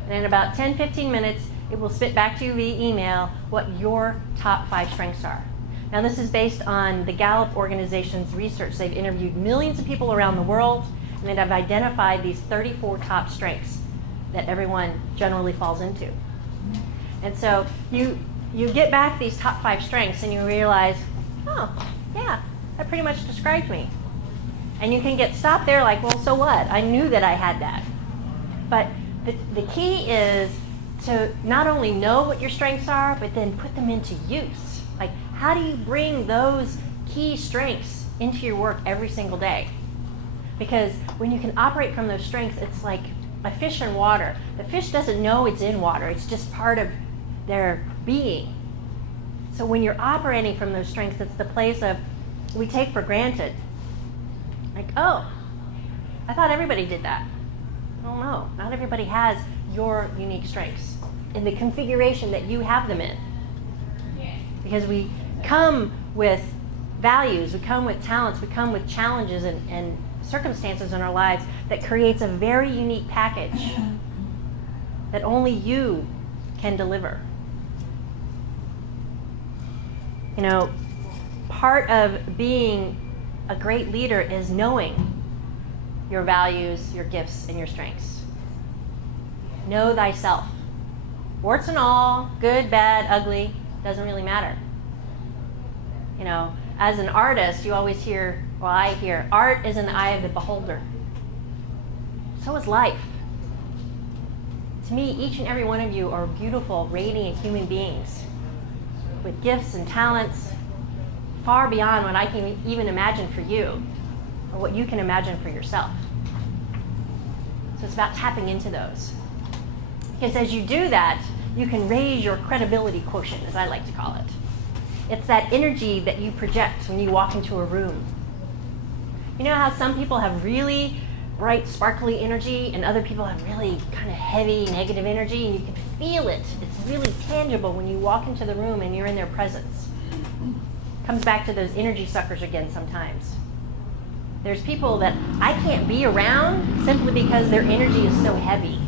And in about 10-15 minutes, it will spit back to you via email what your top 5 strengths are. Now, this is based on the Gallup organization's research. They've interviewed millions of people around the world, and they have identified these 34 top strengths that everyone generally falls into. And so you get back these top 5 strengths, and you realize, oh, yeah, that pretty much describes me. And you can get stopped there like, well, so what? I knew that I had that. But the key is to not only know what your strengths are, but then put them into use. Like, how do you bring those key strengths into your work every single day? Because when you can operate from those strengths, it's like a fish in water. The fish doesn't know it's in water. It's just part of their being. So when you're operating from those strengths, it's the place of, we take for granted. Like, oh, I thought everybody did that. Oh no, not everybody has your unique strengths in the configuration that you have them in. Because we come with values, we come with talents, we come with challenges and circumstances in our lives that creates a very unique package that only you can deliver. You know, part of being a great leader is knowing your values, your gifts, and your strengths. Know thyself. Warts and all, good, bad, ugly, doesn't really matter. You know, as an artist, you always hear, well, I hear, art is in the eye of the beholder. So is life. To me, each and every one of you are beautiful, radiant human beings with gifts and talents far beyond what I can even imagine for you or what you can imagine for yourself. So it's about tapping into those. Because as you do that, you can raise your credibility quotient, as I like to call it. It's that energy that you project when you walk into a room. You know how some people have really bright, sparkly energy and other people have really kind of heavy, negative energy, and you can feel it. It's really tangible when you walk into the room and you're in their presence. Comes back to those energy suckers again sometimes. There's people that I can't be around simply because their energy is so heavy.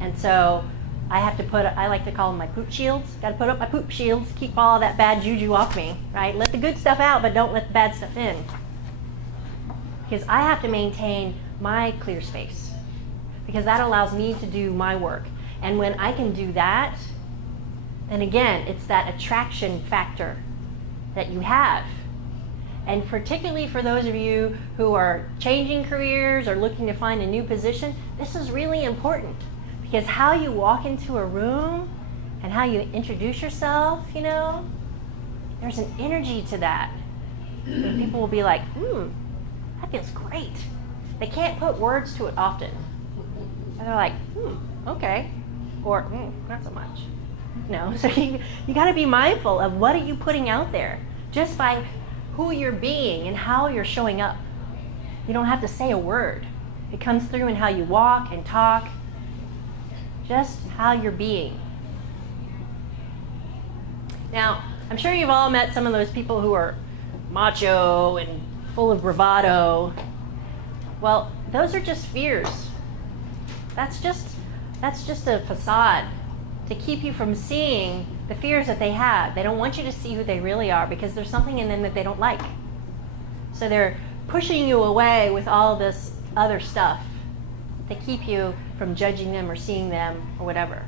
And so I have to I like to call them my poop shields. Got to put up my poop shields, keep all that bad juju off me, right? Let the good stuff out, but don't let the bad stuff in. Because I have to maintain my clear space. Because that allows me to do my work. And when I can do that, And again, it's that attraction factor that you have. And particularly for those of you who are changing careers or looking to find a new position, this is really important, because how you walk into a room and how you introduce yourself, you know, there's an energy to that. And people will be like, that feels great. They can't put words to it often. And they're like, okay, or not so much. No, so you got to be mindful of what are you putting out there, just by who you're being and how you're showing up. You don't have to say a word. It comes through in how you walk and talk, just how you're being. Now, I'm sure you've all met some of those people who are macho and full of bravado. Well, those are just fears. That's just a facade to keep you from seeing the fears that they have. They don't want you to see who they really are, because there's something in them that they don't like. So they're pushing you away with all this other stuff to keep you from judging them or seeing them or whatever.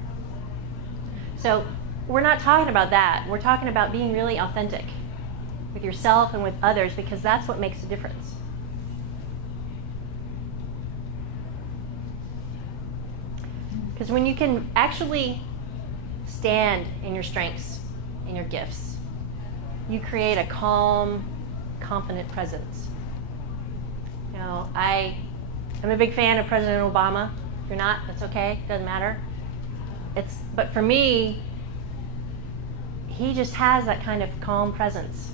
So we're not talking about that. We're talking about being really authentic with yourself and with others, because that's what makes a difference. Because when you can actually stand in your strengths, in your gifts, you create a calm, confident presence. You know, I'm a big fan of President Obama. If you're not, that's okay, doesn't matter. But for me, he just has that kind of calm presence.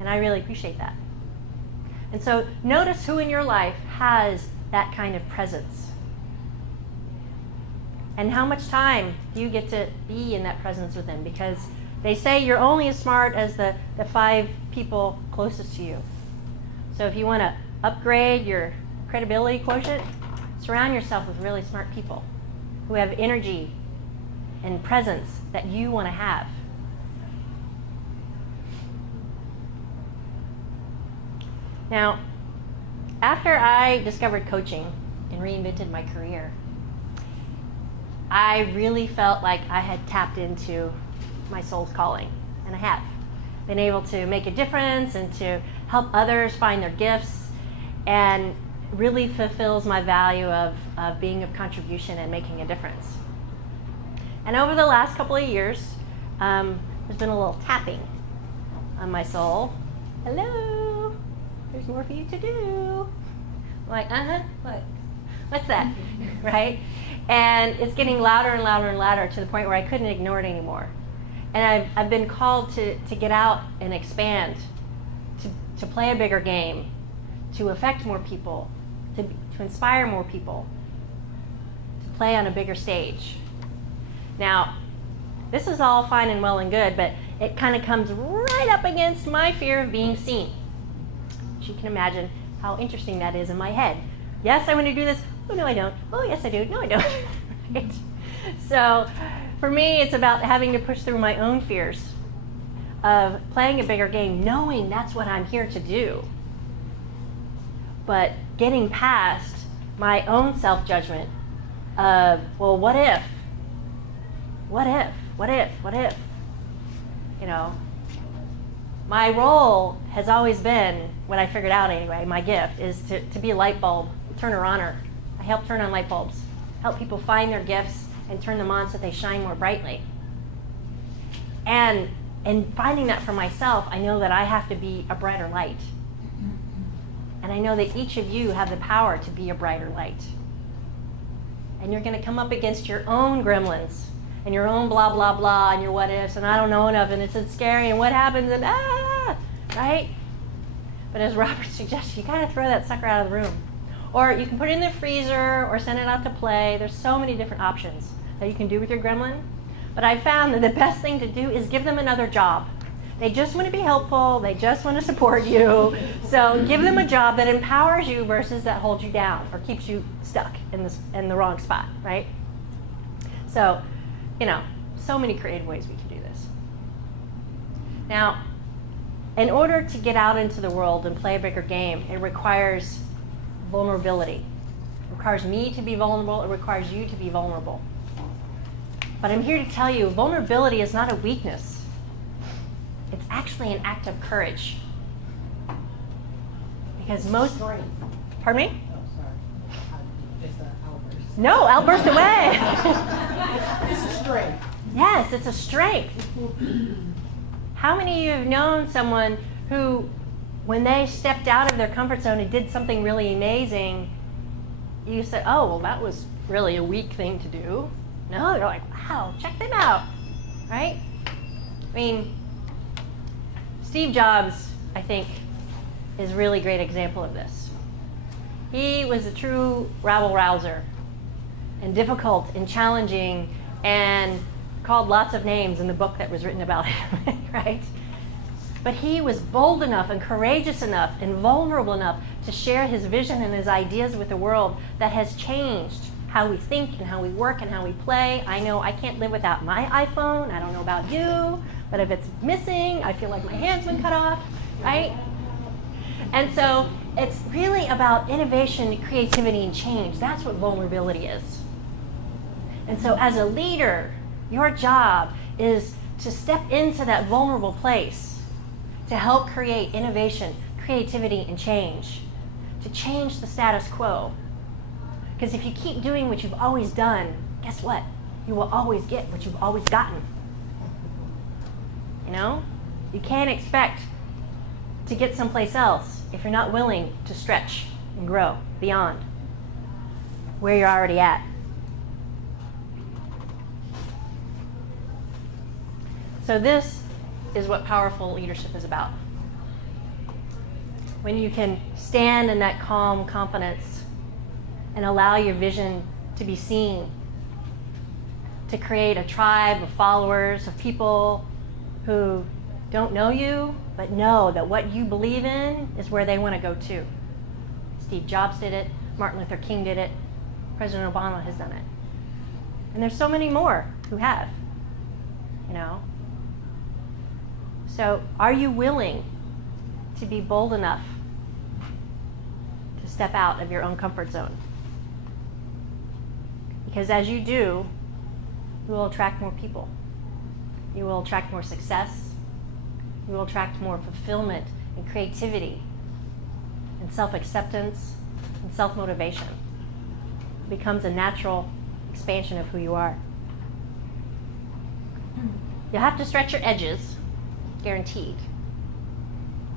And I really appreciate that. And so notice who in your life has that kind of presence. And how much time do you get to be in that presence with them? Because they say you're only as smart as the 5 people closest to you. So if you want to upgrade your credibility quotient, surround yourself with really smart people who have energy and presence that you want to have. Now, after I discovered coaching and reinvented my career, I really felt like I had tapped into my soul's calling, and I have been able to make a difference and to help others find their gifts, and really fulfills my value of being of contribution and making a difference. And over the last couple of years, there's been a little tapping on my soul. Hello, there's more for you to do. I'm like, what? What's that? Right? And it's getting louder and louder and louder to the point where I couldn't ignore it anymore. And I've been called to get out and expand, to play a bigger game, to affect more people, to inspire more people, to play on a bigger stage. Now, this is all fine and well and good, but it kind of comes right up against my fear of being seen. As you can imagine how interesting that is in my head. Yes, I want to do this. Oh, no, I don't. Oh, yes, I do. No, I don't. Right? So for me, it's about having to push through my own fears of playing a bigger game, knowing that's what I'm here to do. But getting past my own self-judgment of, well, what if? What if? What if? What if? You know, my role has always been, what I figured out anyway, my gift is to be a light bulb, turner oner. I help turn on light bulbs, help people find their gifts and turn them on so they shine more brightly. And in finding that for myself, I know that I have to be a brighter light. And I know that each of you have the power to be a brighter light. And you're going to come up against your own gremlins and your own blah, blah, blah, and your what ifs, and I don't know enough, and it's scary, and what happens, and right? But as Robert suggested, you gotta throw that sucker out of the room. Or you can put it in the freezer or send it out to play. There's so many different options that you can do with your gremlin. But I found that the best thing to do is give them another job. They just want to be helpful. They just want to support you. So give them a job that empowers you versus that holds you down or keeps you stuck in the wrong spot, right? So, you know, so many creative ways we can do this. Now, in order to get out into the world and play a bigger game, it requires vulnerability. It requires me to be vulnerable. It requires you to be vulnerable. But I'm here to tell you, vulnerability is not a weakness. It's actually an act of courage. Because most... Strength. Pardon me? Oh, sorry. Just an outburst. No, outburst away. It's a strength. Yes, it's a strength. How many of you have known someone who, when they stepped out of their comfort zone and did something really amazing, you said, oh, well, that was really a weak thing to do? No, you're like, wow, check them out, right? I mean, Steve Jobs, I think, is a really great example of this. He was a true rabble-rouser and difficult and challenging and called lots of names in the book that was written about him, right? But he was bold enough and courageous enough and vulnerable enough to share his vision and his ideas with the world that has changed how we think and how we work and how we play. I know I can't live without my iPhone. I don't know about you, but if it's missing, I feel like my hand's been cut off, right? And so it's really about innovation, creativity, and change. That's what vulnerability is. And so as a leader, your job is to step into that vulnerable place to help create innovation, creativity, and change, to change the status quo. Because if you keep doing what you've always done, guess what? You will always get what you've always gotten. You know? You can't expect to get someplace else if you're not willing to stretch and grow beyond where you're already at. So this is what powerful leadership is about. When you can stand in that calm confidence and allow your vision to be seen, to create a tribe of followers, of people who don't know you, but know that what you believe in is where they want to go to. Steve Jobs did it, Martin Luther King did it, President Obama has done it. And there's so many more who have, you know. So are you willing to be bold enough to step out of your own comfort zone? Because as you do, you will attract more people. You will attract more success. You will attract more fulfillment and creativity and self-acceptance and self-motivation. It becomes a natural expansion of who you are. You'll have to stretch your edges, guaranteed.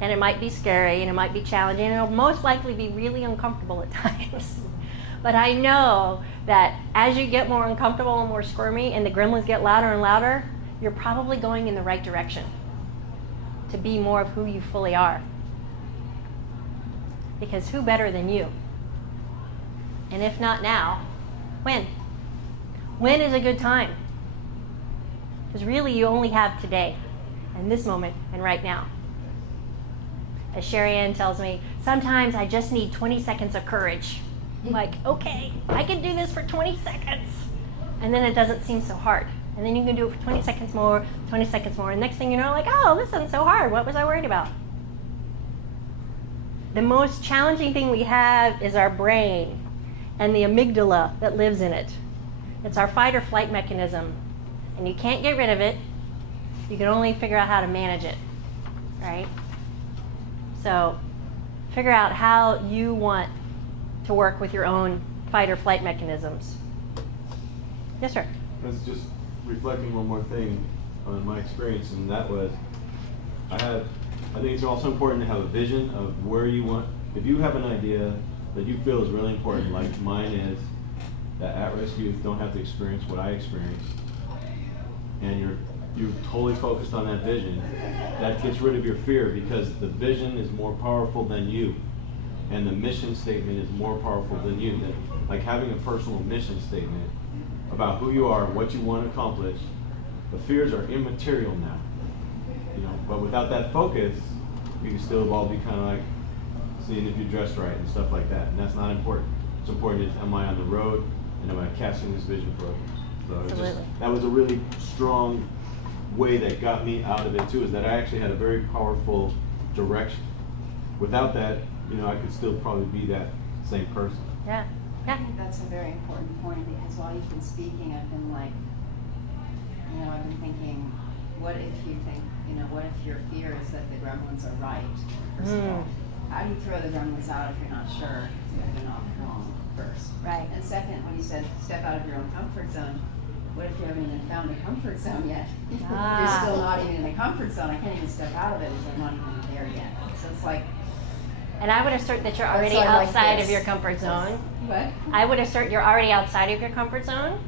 And it might be scary and it might be challenging and it'll most likely be really uncomfortable at times. But I know that as you get more uncomfortable and more squirmy and the gremlins get louder and louder, you're probably going in the right direction to be more of who you fully are. Because who better than you? And if not now, when? When is a good time? Because really you only have today and this moment and right now. As Sherry Ann tells me, sometimes I just need 20 seconds of courage. I'm like, okay, I can do this for 20 seconds. And then it doesn't seem so hard. And then you can do it for 20 seconds more, 20 seconds more. And next thing you know, like, oh, this isn't so hard. What was I worried about? The most challenging thing we have is our brain and the amygdala that lives in it. It's our fight or flight mechanism. And you can't get rid of it. You can only figure out how to manage it, right? So figure out how you want to work with your own fight or flight mechanisms. Yes, sir? I was just reflecting one more thing on my experience, and that was, I think it's also important to have a vision of where you want, if you have an idea that you feel is really important, like mine is, that at-risk youth don't have to experience what I experienced, and you're totally focused on that vision, that gets rid of your fear because the vision is more powerful than you. And the mission statement is more powerful than you. Like having a personal mission statement about who you are, what you want to accomplish, the fears are immaterial now. You know, but without that focus, you can still all be kind of like seeing if you dress right and stuff like that. And that's not important. What's important is, am I on the road and am I casting this vision for others? So Absolutely. that was a really strong way that got me out of it too, is that I actually had a very powerful direction. Without that, you know, I could still probably be that same person. Yeah. I think that's a very important point because while you've been speaking, I've been like I've been thinking, what if you think, what if your fear is that the gremlins are right? First of all, how do you throw the gremlins out if you're not sure they're not wrong first? Right. And second, when you said step out of your own comfort zone, what if you haven't even found a comfort zone yet? You're still not even in the comfort zone. I can't even step out of it if I'm not even there yet. So it's like. And I would assert that you're already That's why I like outside this. of your comfort zone. What? I would assert you're already outside of your comfort zone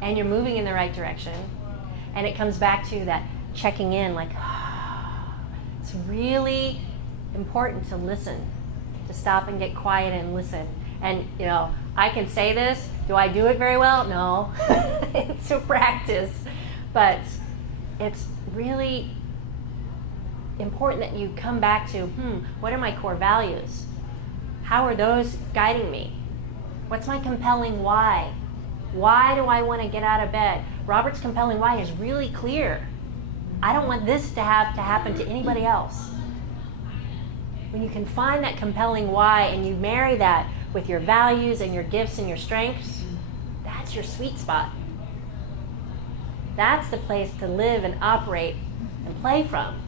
and you're moving in the right direction. And it comes back to that checking in, like, it's really important to listen, to stop and get quiet and listen. And, I can say this. Do I do it very well? No. It's a practice. But it's really important that you come back to, what are my core values? How are those guiding me? What's my compelling why? Why do I want to get out of bed? Robert's compelling why is really clear. I don't want this to have to happen to anybody else. When you can find that compelling why and you marry that with your values and your gifts and your strengths, that's your sweet spot. That's the place to live and operate and play from.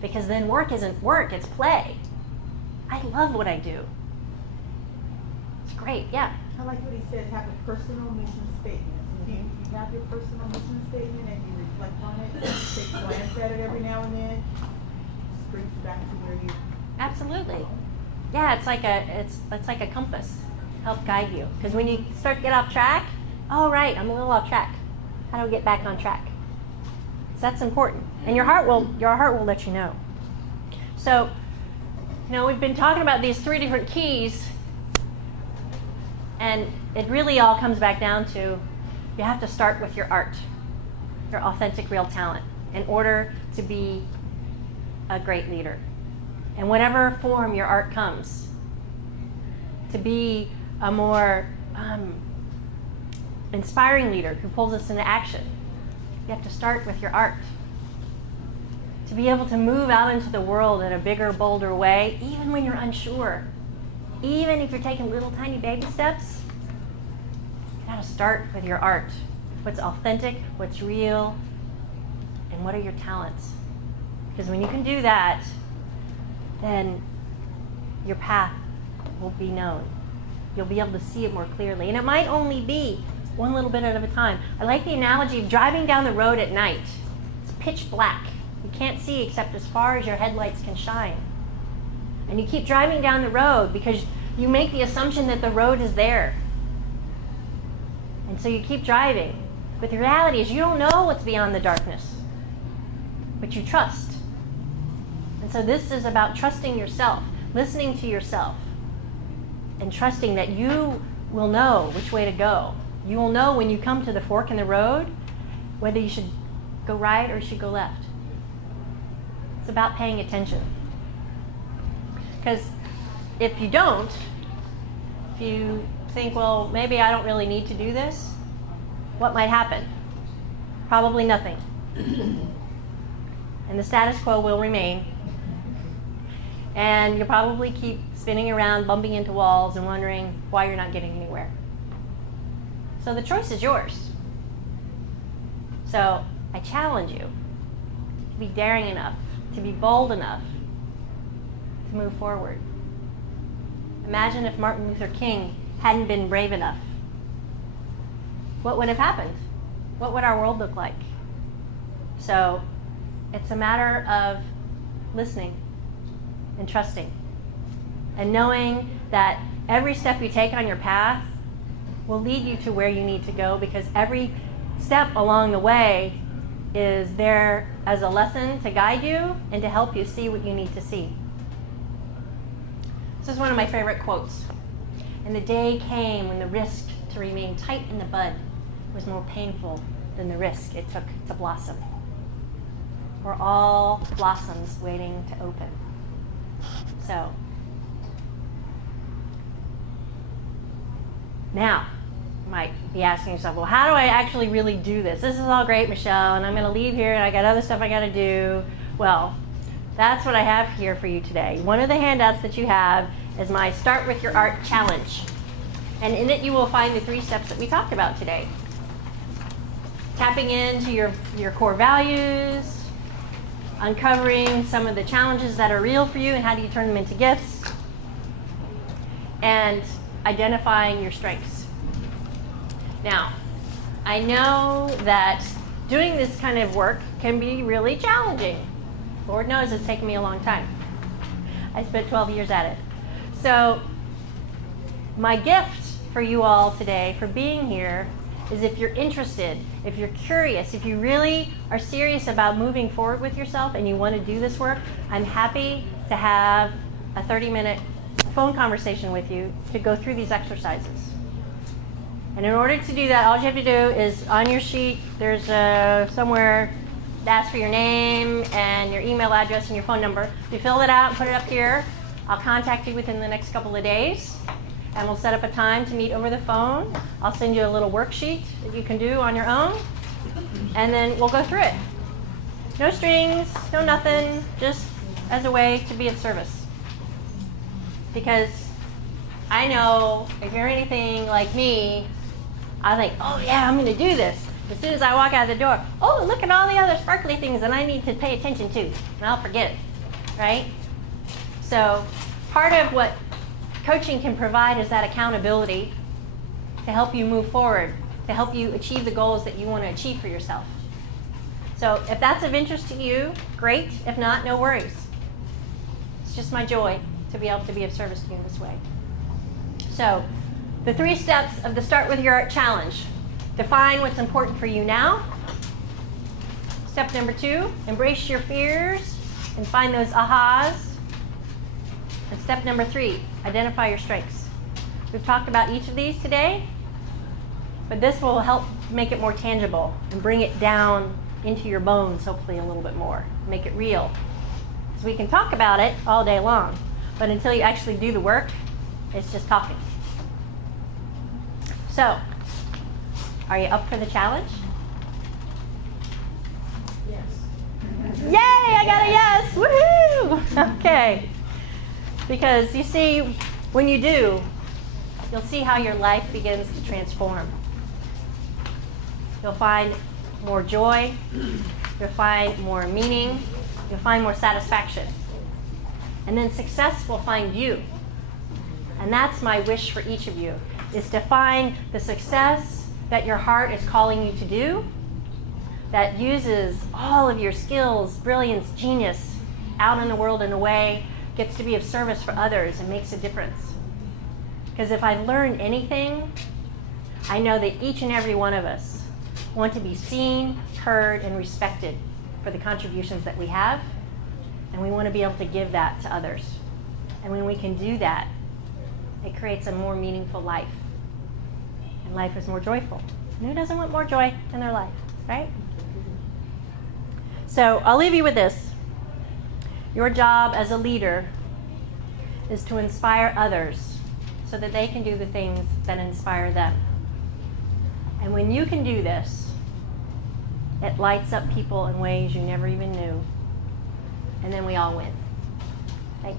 Because then work isn't work, it's play. I love what I do. It's great, yeah. I like what he says, have a personal mission statement. If you have your personal mission statement and you reflect on it, take a glance at it every now and then, just brings you back to where you. Absolutely. Yeah, it's like a compass. Help guide you. Because when you start to get off track, oh right, I'm a little off track. How do I get back on track? So that's important. And your heart will let you know. So, we've been talking about these 3 different keys, and it really all comes back down to you have to start with your art, your authentic, real talent, in order to be a great leader. In whatever form your art comes, to be a more inspiring leader who pulls us into action, you have to start with your art. To be able to move out into the world in a bigger, bolder way, even when you're unsure, even if you're taking little tiny baby steps, you gotta start with your art. What's authentic, what's real, and what are your talents? Because when you can do that, then your path will be known. You'll be able to see it more clearly. And it might only be one little bit at a time. I like the analogy of driving down the road at night. It's pitch black. You can't see except as far as your headlights can shine. And you keep driving down the road because you make the assumption that the road is there. And so you keep driving. But the reality is you don't know what's beyond the darkness. But you trust. And so this is about trusting yourself, listening to yourself, and trusting that you will know which way to go. You will know when you come to the fork in the road whether you should go right or you should go left. It's about paying attention. Because if you don't, if you think, well, maybe I don't really need to do this, what might happen? Probably nothing. And the status quo will remain. And you'll probably keep spinning around, bumping into walls, and wondering why you're not getting anywhere. So the choice is yours. So I challenge you to be daring enough, to be bold enough to move forward. Imagine if Martin Luther King hadn't been brave enough. What would have happened? What would our world look like? So it's a matter of listening and trusting and knowing that every step you take on your path will lead you to where you need to go, because every step along the way is there as a lesson to guide you and to help you see what you need to see. This is one of my favorite quotes. And the day came when the risk to remain tight in the bud was more painful than the risk it took to blossom. We're all blossoms waiting to open. So, now, you might be asking yourself, well, how do I actually really do this? This is all great, Michelle, and I'm going to leave here and I got other stuff I got to do. Well, that's what I have here for you today. One of the handouts that you have is my Start With Your Art Challenge. And in it you will find the 3 steps that we talked about today. tapping into your core values, uncovering some of the challenges that are real for you and how do you turn them into gifts, and identifying your strengths. Now, I know that doing this kind of work can be really challenging. Lord knows it's taken me a long time. I spent 12 years at it. So my gift for you all today for being here is if you're interested, if you're curious, if you really are serious about moving forward with yourself and you want to do this work, I'm happy to have a 30-minute phone conversation with you to go through these exercises. And in order to do that, all you have to do is on your sheet, there's somewhere to ask for your name and your email address and your phone number. You fill it out and put it up here. I'll contact you within the next couple of days, and we'll set up a time to meet over the phone. I'll send you a little worksheet that you can do on your own, and then we'll go through it. No strings, no nothing, just as a way to be of service. Because I know if you're anything like me, I think, oh yeah, I'm going to do this. As soon as I walk out the door, oh, look at all the other sparkly things that I need to pay attention to, and I'll forget it, right? So part of what coaching can provide is that accountability to help you move forward, to help you achieve the goals that you want to achieve for yourself. So if that's of interest to you, great. If not, no worries. It's just my joy to be able to be of service to you in this way. So the 3 steps of the Start With Your Art challenge. Define what's important for you now. Step number 2, embrace your fears and find those ahas. And step number 3, identify your strengths. We've talked about each of these today, but this will help make it more tangible and bring it down into your bones, hopefully a little bit more, make it real. So we can talk about it all day long, but until you actually do the work, it's just talking. So, are you up for the challenge? Yes. Yay, I got a yes, woohoo! Okay, because you see, when you do, you'll see how your life begins to transform. You'll find more joy, you'll find more meaning, you'll find more satisfaction. And then success will find you. And that's my wish for each of you, is to find the success that your heart is calling you to do, that uses all of your skills, brilliance, genius out in the world in a way, gets to be of service for others and makes a difference. Because if I've learned anything, I know that each and every one of us want to be seen, heard, and respected for the contributions that we have, and we want to be able to give that to others. And when we can do that, it creates a more meaningful life. And life is more joyful. And who doesn't want more joy in their life, right? So I'll leave you with this. Your job as a leader is to inspire others so that they can do the things that inspire them. And when you can do this, it lights up people in ways you never even knew. And then we all win. Thank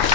you.